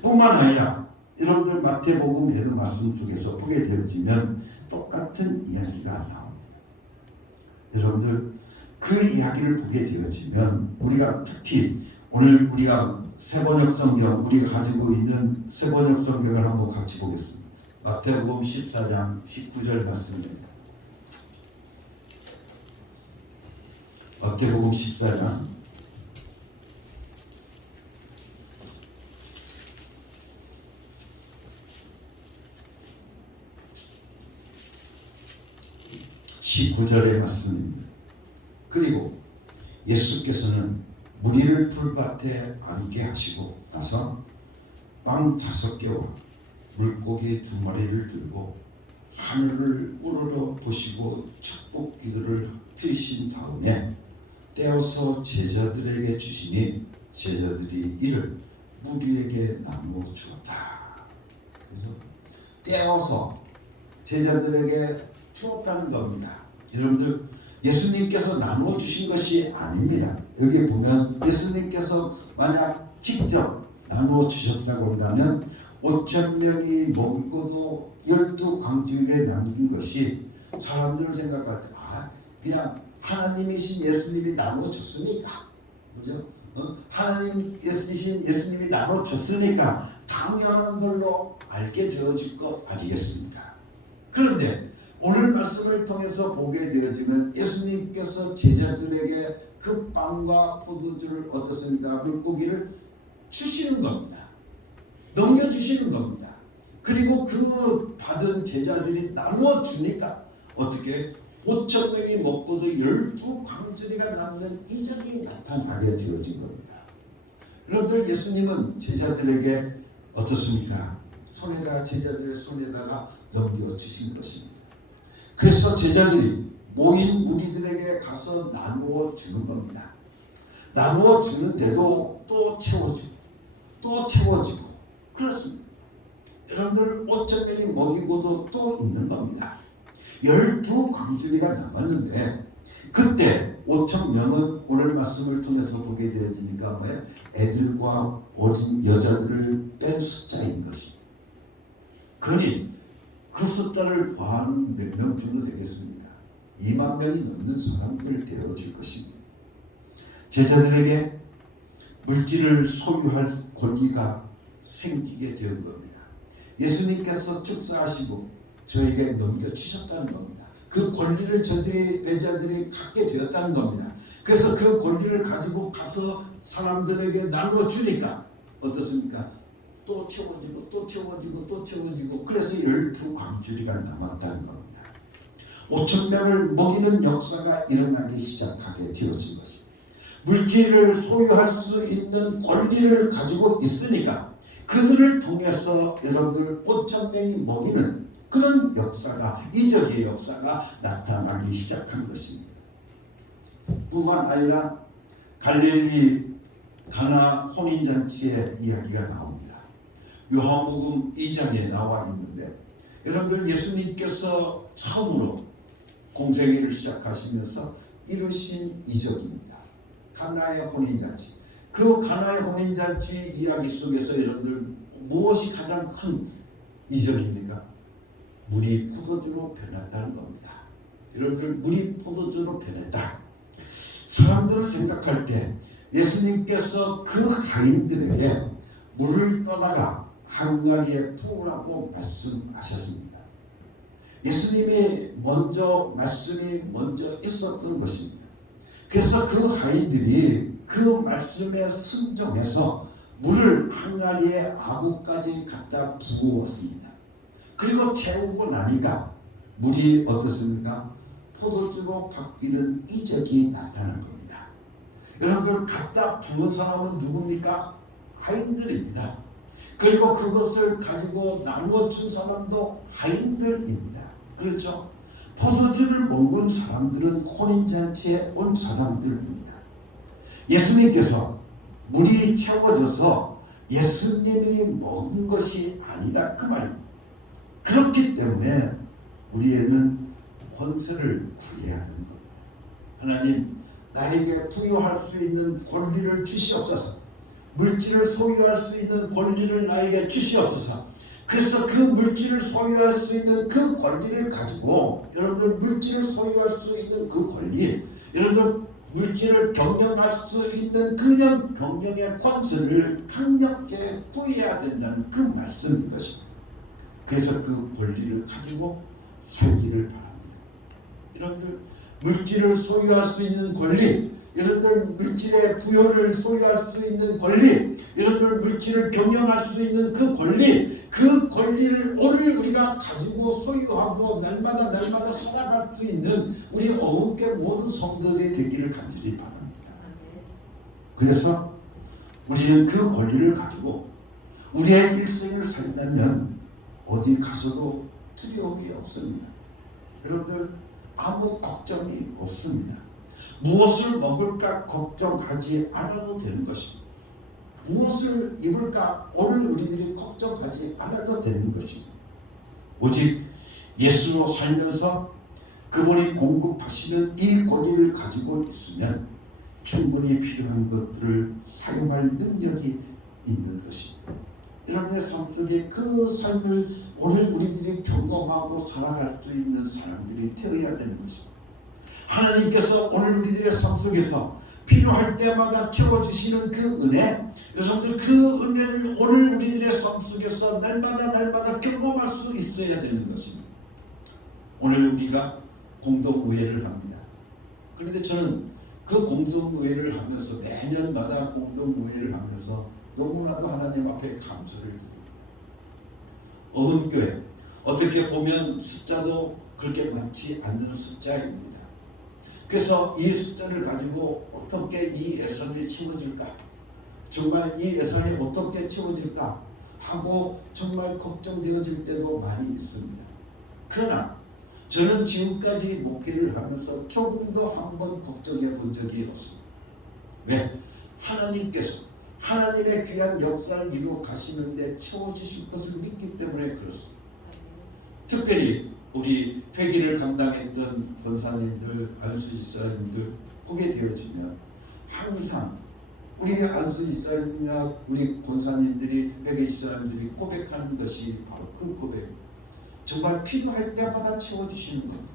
뿐만 아니라 여러분들 마태복음에도 말씀 속에서 보게 되어지면 똑같은 이야기가 나옵니다. 여러분들 그 이야기를 보게 되어지면 우리가 특히 오늘 우리가 세번역 성경 우리가 가지고 있는 세번역 성경을 한번 같이 보겠습니다. 마태복음 14장 19절 말씀입니다. 마태복음 14장 19절의 말씀입니다. 그리고 예수께서는 무리를 풀밭에 앉게 하시고 나서 빵 5개와 물고기 2마리를 들고 하늘을 우러러 보시고 축복 기도를 드리신 다음에 떼어서 제자들에게 주시니 제자들이 이를 무리에게 나누어 주었다. 그래서 떼어서 제자들에게 주었다는 겁니다. 여러분들 예수님께서 나누어 주신 것이 아닙니다. 여기 보면 예수님께서 만약 직접 나누어 주셨다고 한다면 5,000명이 먹이고도 12광주일에 남긴 것이 사람들은 생각할 때 그냥 하나님이신 예수님이 나누어 줬으니까 그죠? 하나님 예수이신 예수님이 나누어 줬으니까 당연한 걸로 알게 되어질 것 아니겠습니까? 그런데 오늘 말씀을 통해서 보게 되어지면 예수님께서 제자들에게 그 빵과 포도주를 어떻습니까? 물고기를 주시는 겁니다. 넘겨주시는 겁니다. 그리고 그 받은 제자들이 나누어 주니까 어떻게 5,000명이 먹고도 12광주리가 남는 이적이 나타나게 되어진 겁니다. 여러분들 예수님은 제자들에게 어떻습니까? 제자들의 손에다가 넘겨주신 것입니다. 그래서 제자들이 모인 무리들에게 가서 나누어 주는 겁니다. 나누어 주는데도 또 채워지고 또 채워지고 그렇습니다. 여러분들 5,000명이 먹이고도 또 있는 겁니다. 12광주리가 남았는데 그때 5,000명은 오늘 말씀을 통해서 보게 되어지니까 뭐예요? 애들과 어린 여자들을 뺀 숫자인 것입니다. 그러니 그 숫자를 더하면 몇 명 정도 되겠습니까? 2만 명이 넘는 사람들 되어질 것입니다. 제자들에게 물질을 소유할 권리가 생기게 된 겁니다. 예수님께서 축사하시고 저에게 넘겨주셨다는 겁니다. 그 권리를 제자들이 갖게 되었다는 겁니다. 그래서 그 권리를 가지고 가서 사람들에게 나누어 주니까 어떻습니까? 또 채워지고 또 채워지고 또 채워지고 그래서 12광주리가 남았다는 겁니다. 5,000명을 먹이는 역사가 일어나기 시작하게 되어진 것입니다. 물질을 소유할 수 있는 권리를 가지고 있으니까 그들을 통해서 여러분들 5,000명이 먹이는 그런 역사가, 이적의 역사가 나타나기 시작한 것입니다. 뿐만 아니라 갈릴리 가나 혼인잔치의 이야기가 나옵니다. 요한복음 2장에 나와 있는데 여러분들 예수님께서 처음으로 공생애를 시작하시면서 이루신 이적입니다. 가나의 혼인잔치. 그 가나의 혼인잔치 이야기 속에서 여러분들 무엇이 가장 큰 이적입니까? 물이 포도주로 변했다는 겁니다. 여러분들 물이 포도주로 변했다. 사람들은 생각할 때 예수님께서 그 가인들에게 물을 떠다가 항아리에 부으라고 말씀하셨습니다. 예수님이 말씀이 먼저 있었던 것입니다. 그래서 그 가인들이 그 말씀에 순종해서 물을 항아리에 아구까지 갖다 부었습니다. 그리고 채우고 나니까 물이 어떻습니까? 포도주로 바뀌는 이적이 나타난 겁니다. 여러분들 갖다 부은 사람은 누굽니까? 하인들입니다. 그리고 그것을 가지고 나누어 준 사람도 하인들입니다. 그렇죠? 포도주를 먹은 사람들은 혼인잔치에 온 사람들입니다. 예수님께서 물이 채워져서 예수님이 먹은 것이 아니다 그 말입니다. 그렇기 때문에 우리에는 권세를 구해야 하는 겁니다. 하나님, 나에게 부여할 수 있는 권리를 주시옵소서. 물질을 소유할 수 있는 권리를 나에게 주시옵소서. 그래서 그 물질을 소유할 수 있는 그 권리를 가지고 여러분들 물질을 소유할 수 있는 그 권리, 여러분들 물질을 경영할 수 있는 그냥 경영의 권세를 강력하게 구해야 된다는 그 말씀인 것입니다. 그래서 그 권리를 가지고 살기를 바랍니다. 여러분들 물질을 소유할 수 있는 권리, 여러분들 물질의 부여를 소유할 수 있는 권리, 여러분들 물질을 경영할 수 있는 그 권리, 그 권리를 오늘 우리가 가지고 소유하고 날마다 살아갈 수 있는 우리 어음께 모든 성도들이 되기를 간절히 바랍니다. 그래서 우리는 그 권리를 가지고 우리의 일생을 산다면 어디 가서도 두려움이 없습니다. 여러분들 아무 걱정이 없습니다. 무엇을 먹을까 걱정하지 않아도 되는 것입니다. 무엇을 입을까 오늘 우리들이 걱정하지 않아도 되는 것입니다. 오직 예수로 살면서 그분이 공급하시는 이 권리를 가지고 있으면 충분히 필요한 것들을 사용할 능력이 있는 것입니다. 여러분의 삶 속에 그 삶을 오늘 우리들이 경험하고 살아갈 수 있는 사람들이 되어야 되는 것입니다. 하나님께서 오늘 우리들의 삶 속에서 필요할 때마다 채워주시는 그 은혜, 여러분들 그 은혜를 오늘 우리들의 삶 속에서 날마다 경험할 수 있어야 되는 것입니다. 오늘 우리가 공동의회를 합니다. 그런데 저는 그 공동의회를 하면서 매년마다 공동의회를 하면서 너무나도 하나님 앞에 감사를 드립니다. 어흥교회 어떻게 보면 숫자도 그렇게 많지 않는 숫자입니다. 그래서 이 숫자를 가지고 어떻게 이 예산을 채워줄까? 정말 이 예산이 어떻게 채워질까 하고 정말 걱정되어질 때도 많이 있습니다. 그러나 저는 지금까지 목회를 하면서 조금도 한번 걱정해 본 적이 없습니다. 왜? 하나님께서 하나님의 귀한 역사를 이루어 가시는데 채워주실 것을 믿기 때문에 그렇습니다. 특별히 우리 회기를 감당했던 권사님들, 안수지사님들 보게 되어지면 항상 우리 안수지사님이나 우리 권사님들이, 회계지사님들이 고백하는 것이 바로 그 고백. 정말 필요할 때마다 채워주시는 겁니다.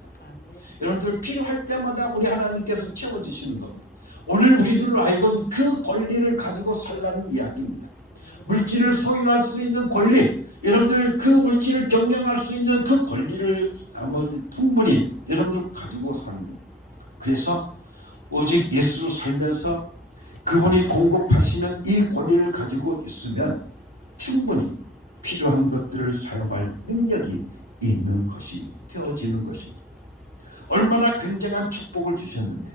여러분들 필요할 때마다 우리 하나님께서 채워주시는 겁니다. 오늘 우리들로 하여금 그 권리를 가지고 살라는 이야기입니다. 물질을 소유할 수 있는 권리, 여러분들 그 물질을 경영할 수 있는 그 권리를 충분히 여러분들 가지고 사는 거예요. 그래서 오직 예수로 살면서 그분이 공급하시는 이 권리를 가지고 있으면 충분히 필요한 것들을 사용할 능력이 있는 것이 되어지는 것입니다. 얼마나 굉장한 축복을 주셨는데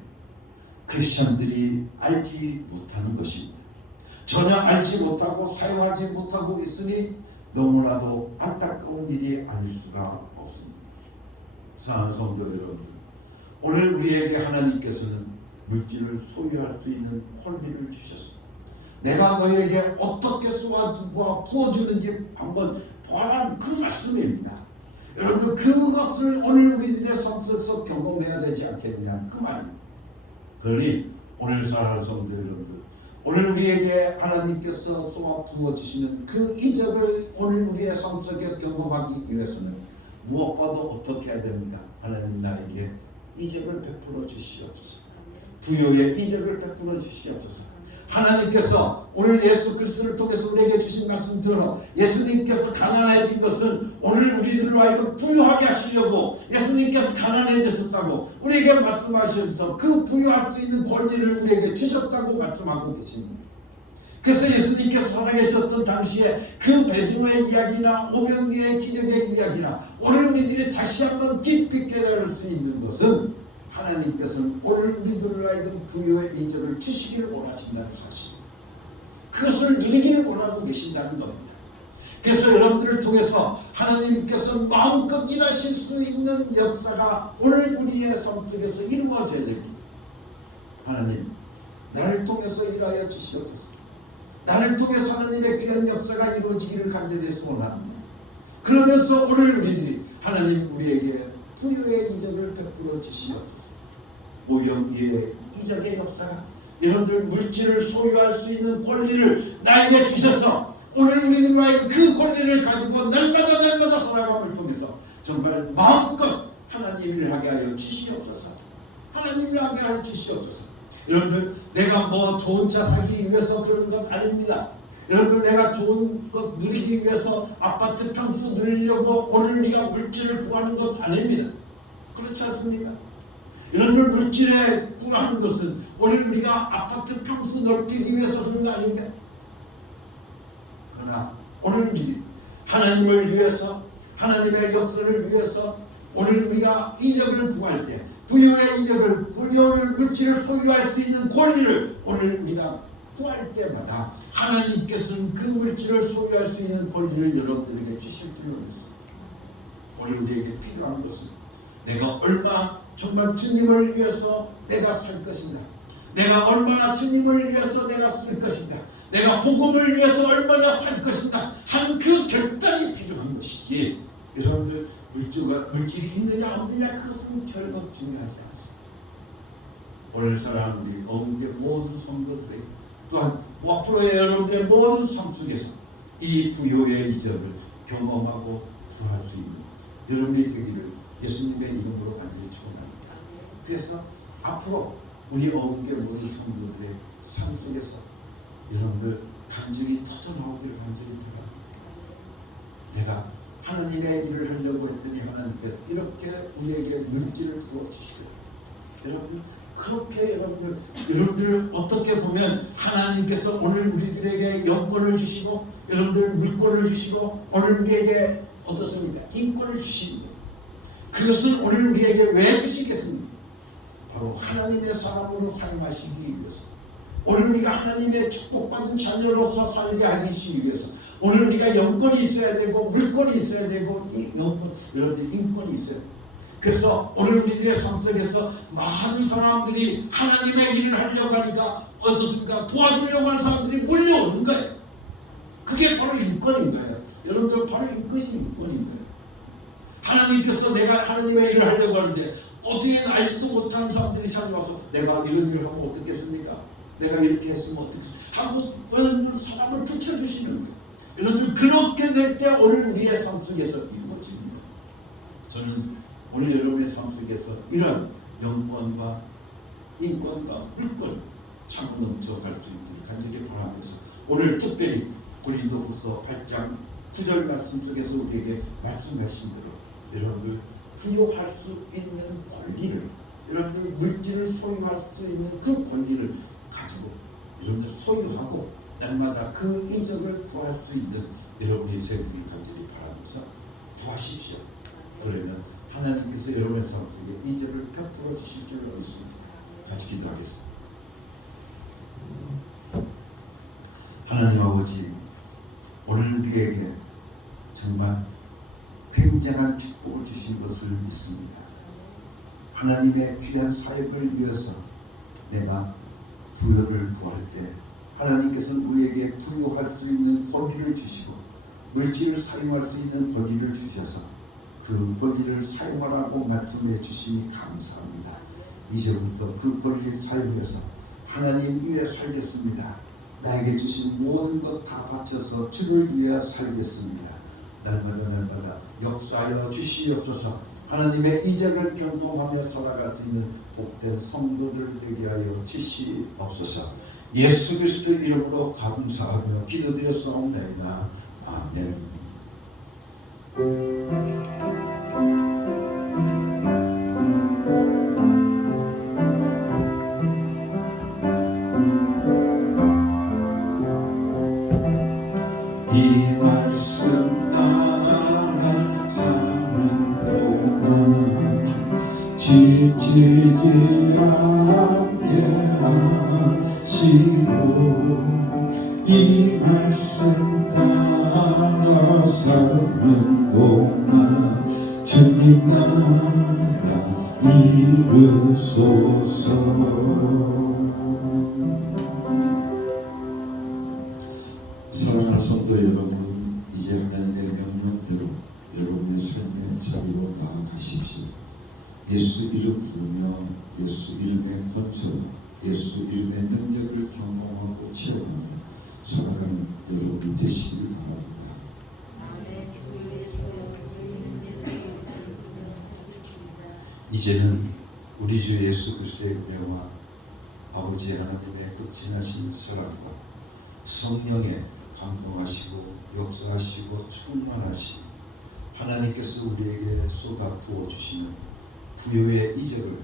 크리스천들이 알지 못하는 것입니다. 전혀 알지 못하고 사용하지 못하고 있으니 너무나도 안타까운 일이 아닐 수가 없습니다. 사랑하는 성도 여러분, 오늘 우리에게 하나님께서는 물질을 소유할 수 있는 권리를 주셨습니다. 내가 너에게 어떻게 쏘아주고 부어주는지 한번 보라는 그 말씀입니다. 여러분 그것을 오늘 우리들의 삶 속에서 경험해야 되지 않겠느냐 그 말입니다. 그러니 오늘 사랑하는 성도 여러분들, 오늘 우리에게 하나님께서 쏘아 부어주시는 그 이적을 오늘 우리의 삶 속에서 경험하기 위해서는 무엇보다도 어떻게 해야 됩니까? 하나님 나에게 이적을 베풀어 주시옵소서. 부요의 이적을 베풀어 주시옵소서. 하나님께서 오늘 예수 그리스도를 통해서 우리에게 주신 말씀 들어 예수님께서 가난해진 것은 오늘 우리들로 하여금 부유하게 하시려고 예수님께서 가난해졌다고 우리에게 말씀하셔서 그 부유할 수 있는 권리를 우리에게 주셨다고 말씀하고 계십니다. 그래서 예수님께서 살아계셨던 당시에 그 베드로의 이야기나 오병이어의 기적의 이야기나 오늘 우리들이 다시 한번 깊이 깨달을 수 있는 것은 하나님께서는 오늘 우리들로 하여금 부요의 이적을 주시기를 원하신다는 사실, 그것을 누리기를 원하고 계신다는 겁니다. 그래서 여러분들을 통해서 하나님께서 마음껏 일하실 수 있는 역사가 오늘 우리의 삶 속에서 이루어져야 됩니다. 하나님 나를 통해서 일하여 주시옵소서. 나를 통해서 하나님의 귀한 역사가 이루어지기를 간절히 소원합니다. 그러면서 오늘 우리들이 하나님 우리에게 부요의 이적을 베풀어 주시옵소서. 오병이어의 이적의 역사가 여러분들 물질을 소유할 수 있는 권리를 나에게 주셔서 오늘 우리들과 그 권리를 가지고 날마다 살아감을 통해서 정말 마음껏 하나님을 하게 하여 주시옵소서. 하나님을 하게 하여 주시옵소서. 여러분들 내가 뭐 좋은 차 사기 위해서 그런 것 아닙니다. 여러분들 내가 좋은 것 누리기 위해서 아파트 평수 늘리려고 오늘 우리가 물질을 구하는 것 아닙니다. 그렇지 않습니까? 여러분들 물질에 구하는 것은 오늘 우리가 아파트 평수 넓히기 위해서 그런 거 아닙니까? 그러나 오늘 우리 하나님을 위해서 하나님의 역사를 위해서 오늘 우리가 이적을 구할 때 부유의 이적을 부유의 물질을 소유할 수 있는 권리를 오늘 우리가 구할 때마다 하나님께서는 그 물질을 소유할 수 있는 권리를 여러분들에게 주실 줄로 믿습니다. 오늘 우리에게 필요한 것은 내가 얼마 정말 주님을 위해서 내가 살 것인가, 내가 얼마나 주님을 위해서 내가 쓸 것인가, 내가 복음을 위해서 얼마나 살 것인가 하는 그 결단이 필요한 것이지 여러분들 물질이 있느냐 없느냐 그것은 별로 중요하지 않습니다. 오늘 사랑하는 우리 어음계 모든 성도들에게 또한 앞으로의 여러분들의 모든 삶 속에서 이 부요의 이적을 경험하고 구할 수 있는 여러분의 되기를 예수님의 이름으로 간절히 축원합니다. 그래서 앞으로 우리 어음계 모든 성도들의 삶 속에서 여러분들 간증이 터져나오기를 간절히 바랍니다. 내가 하나님의 일을 하려고 했더니 하나님께서 이렇게 우리에게 물질을 부어주시고 여러분들 그렇게 여러분들 어떻게 보면 하나님께서 오늘 우리들에게 영권을 주시고 여러분들 물권을 주시고 오늘 우리에게 어떻습니까? 인권을 주시는 거예요. 그것을 오늘 우리에게 왜 주시겠습니까? 바로 하나님의 사람으로 사용하시기 위해서 오늘 우리가 하나님의 축복받은 자녀로서 살게 하기 위해서 오늘 우리가 영권이 있어야 되고 물권이 있어야 되고 이 영권 여러분들 인권이 있어야 돼요. 그래서 오늘 우리들의 삶 속에서 많은 사람들이 하나님의 일을 하려고 하니까 어떻습니까? 도와주려고 하는 사람들이 몰려오는 거예요. 그게 바로 인권인 거예요. 여러분들 바로 이것이 인권인 거예요. 하나님께서 내가 하나님의 일을 하려고 하는데 어떻게 알지도 못하는 사람들이 찾아와서 내가 이런 일을 하면 어떻겠습니까? 내가 이렇게 했으면 어떻겠습니까? 하고 여러분들 사람을 붙여주시는 거예요. 여러분들 그렇게 될 때 오늘 우리의 삶 속에서 이루어집니다. 저는 오늘 여러분의 삶 속에서 이런 영권과 인권과 물권 참 넘쳐갈 수 있기를 간절히 바라면서 오늘 특별히 고린도후서 8장 9절 말씀 속에서 우리에게 말씀하신 대로 여러분들 부여할 수 있는 권리를 여러분들 물질을 소유할 수 있는 그 권리를 가지고 여러분들 소유하고 날마다 그 이적을 구할 수 있는 여러분의 생기를 간절히 바라면서 구하십시오. 그러면 하나님께서 여러분의 삶 속에 이적을 베풀어 주실 줄 믿습니다. 같이 기도하겠습니다. 하나님 아버지, 오늘 우리에게 정말 굉장한 축복을 주신 것을 믿습니다. 하나님의 귀한 사역을 위해서 내가 부여를 구할 때 하나님께서는 우리에게 부여할 수 있는 권리를 주시고 물질을 사용할 수 있는 권리를 주셔서 그 권리를 사용하라고 말씀해 주시니 감사합니다. 이제부터 그 권리를 사용해서 하나님 위해 살겠습니다. 나에게 주신 모든 것 다 바쳐서 주를 위해 살겠습니다. 날마다 역사하여 주시옵소서. 하나님의 이적을 경험하며 살아갈 수 있는 복된 성도들 되게 하여 주시옵소서. 예수 그리스도 이름으로 감사하며 기도드렸사옵나이다. 아멘. 이 말씀 따라 사는 동안 지치지 않게 하시고 이 말씀 따라 사는 동안 주님 나라 이루소서. 사랑하는 성도 여러분, 이제 하나님의 명령대로 여러분의 삶의 자리로 나아가십시오. 예수 이름 부르며 예수 이름의 권세로 예수 이름의 능력을 경험하고 체험하며 살아가는 여러분이 되시길 바랍니다. 이제는 우리 주 예수 그리스도의 은혜와 아버지 하나님의 극진하신 사랑과 성령의 감동하시고 역사하시고 충만하신 하나님께서 우리에게 쏟아 부어주시는 부요의 이적을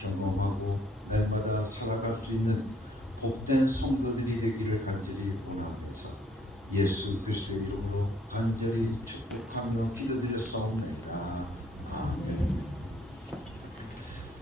경험하고 날마다 살아갈 수 있는 복된 성도들이 되기를 간절히 원합니다. 예수 그리스도의 이름으로 간절히 축복하며 기도드렸사옵나이다. 아멘.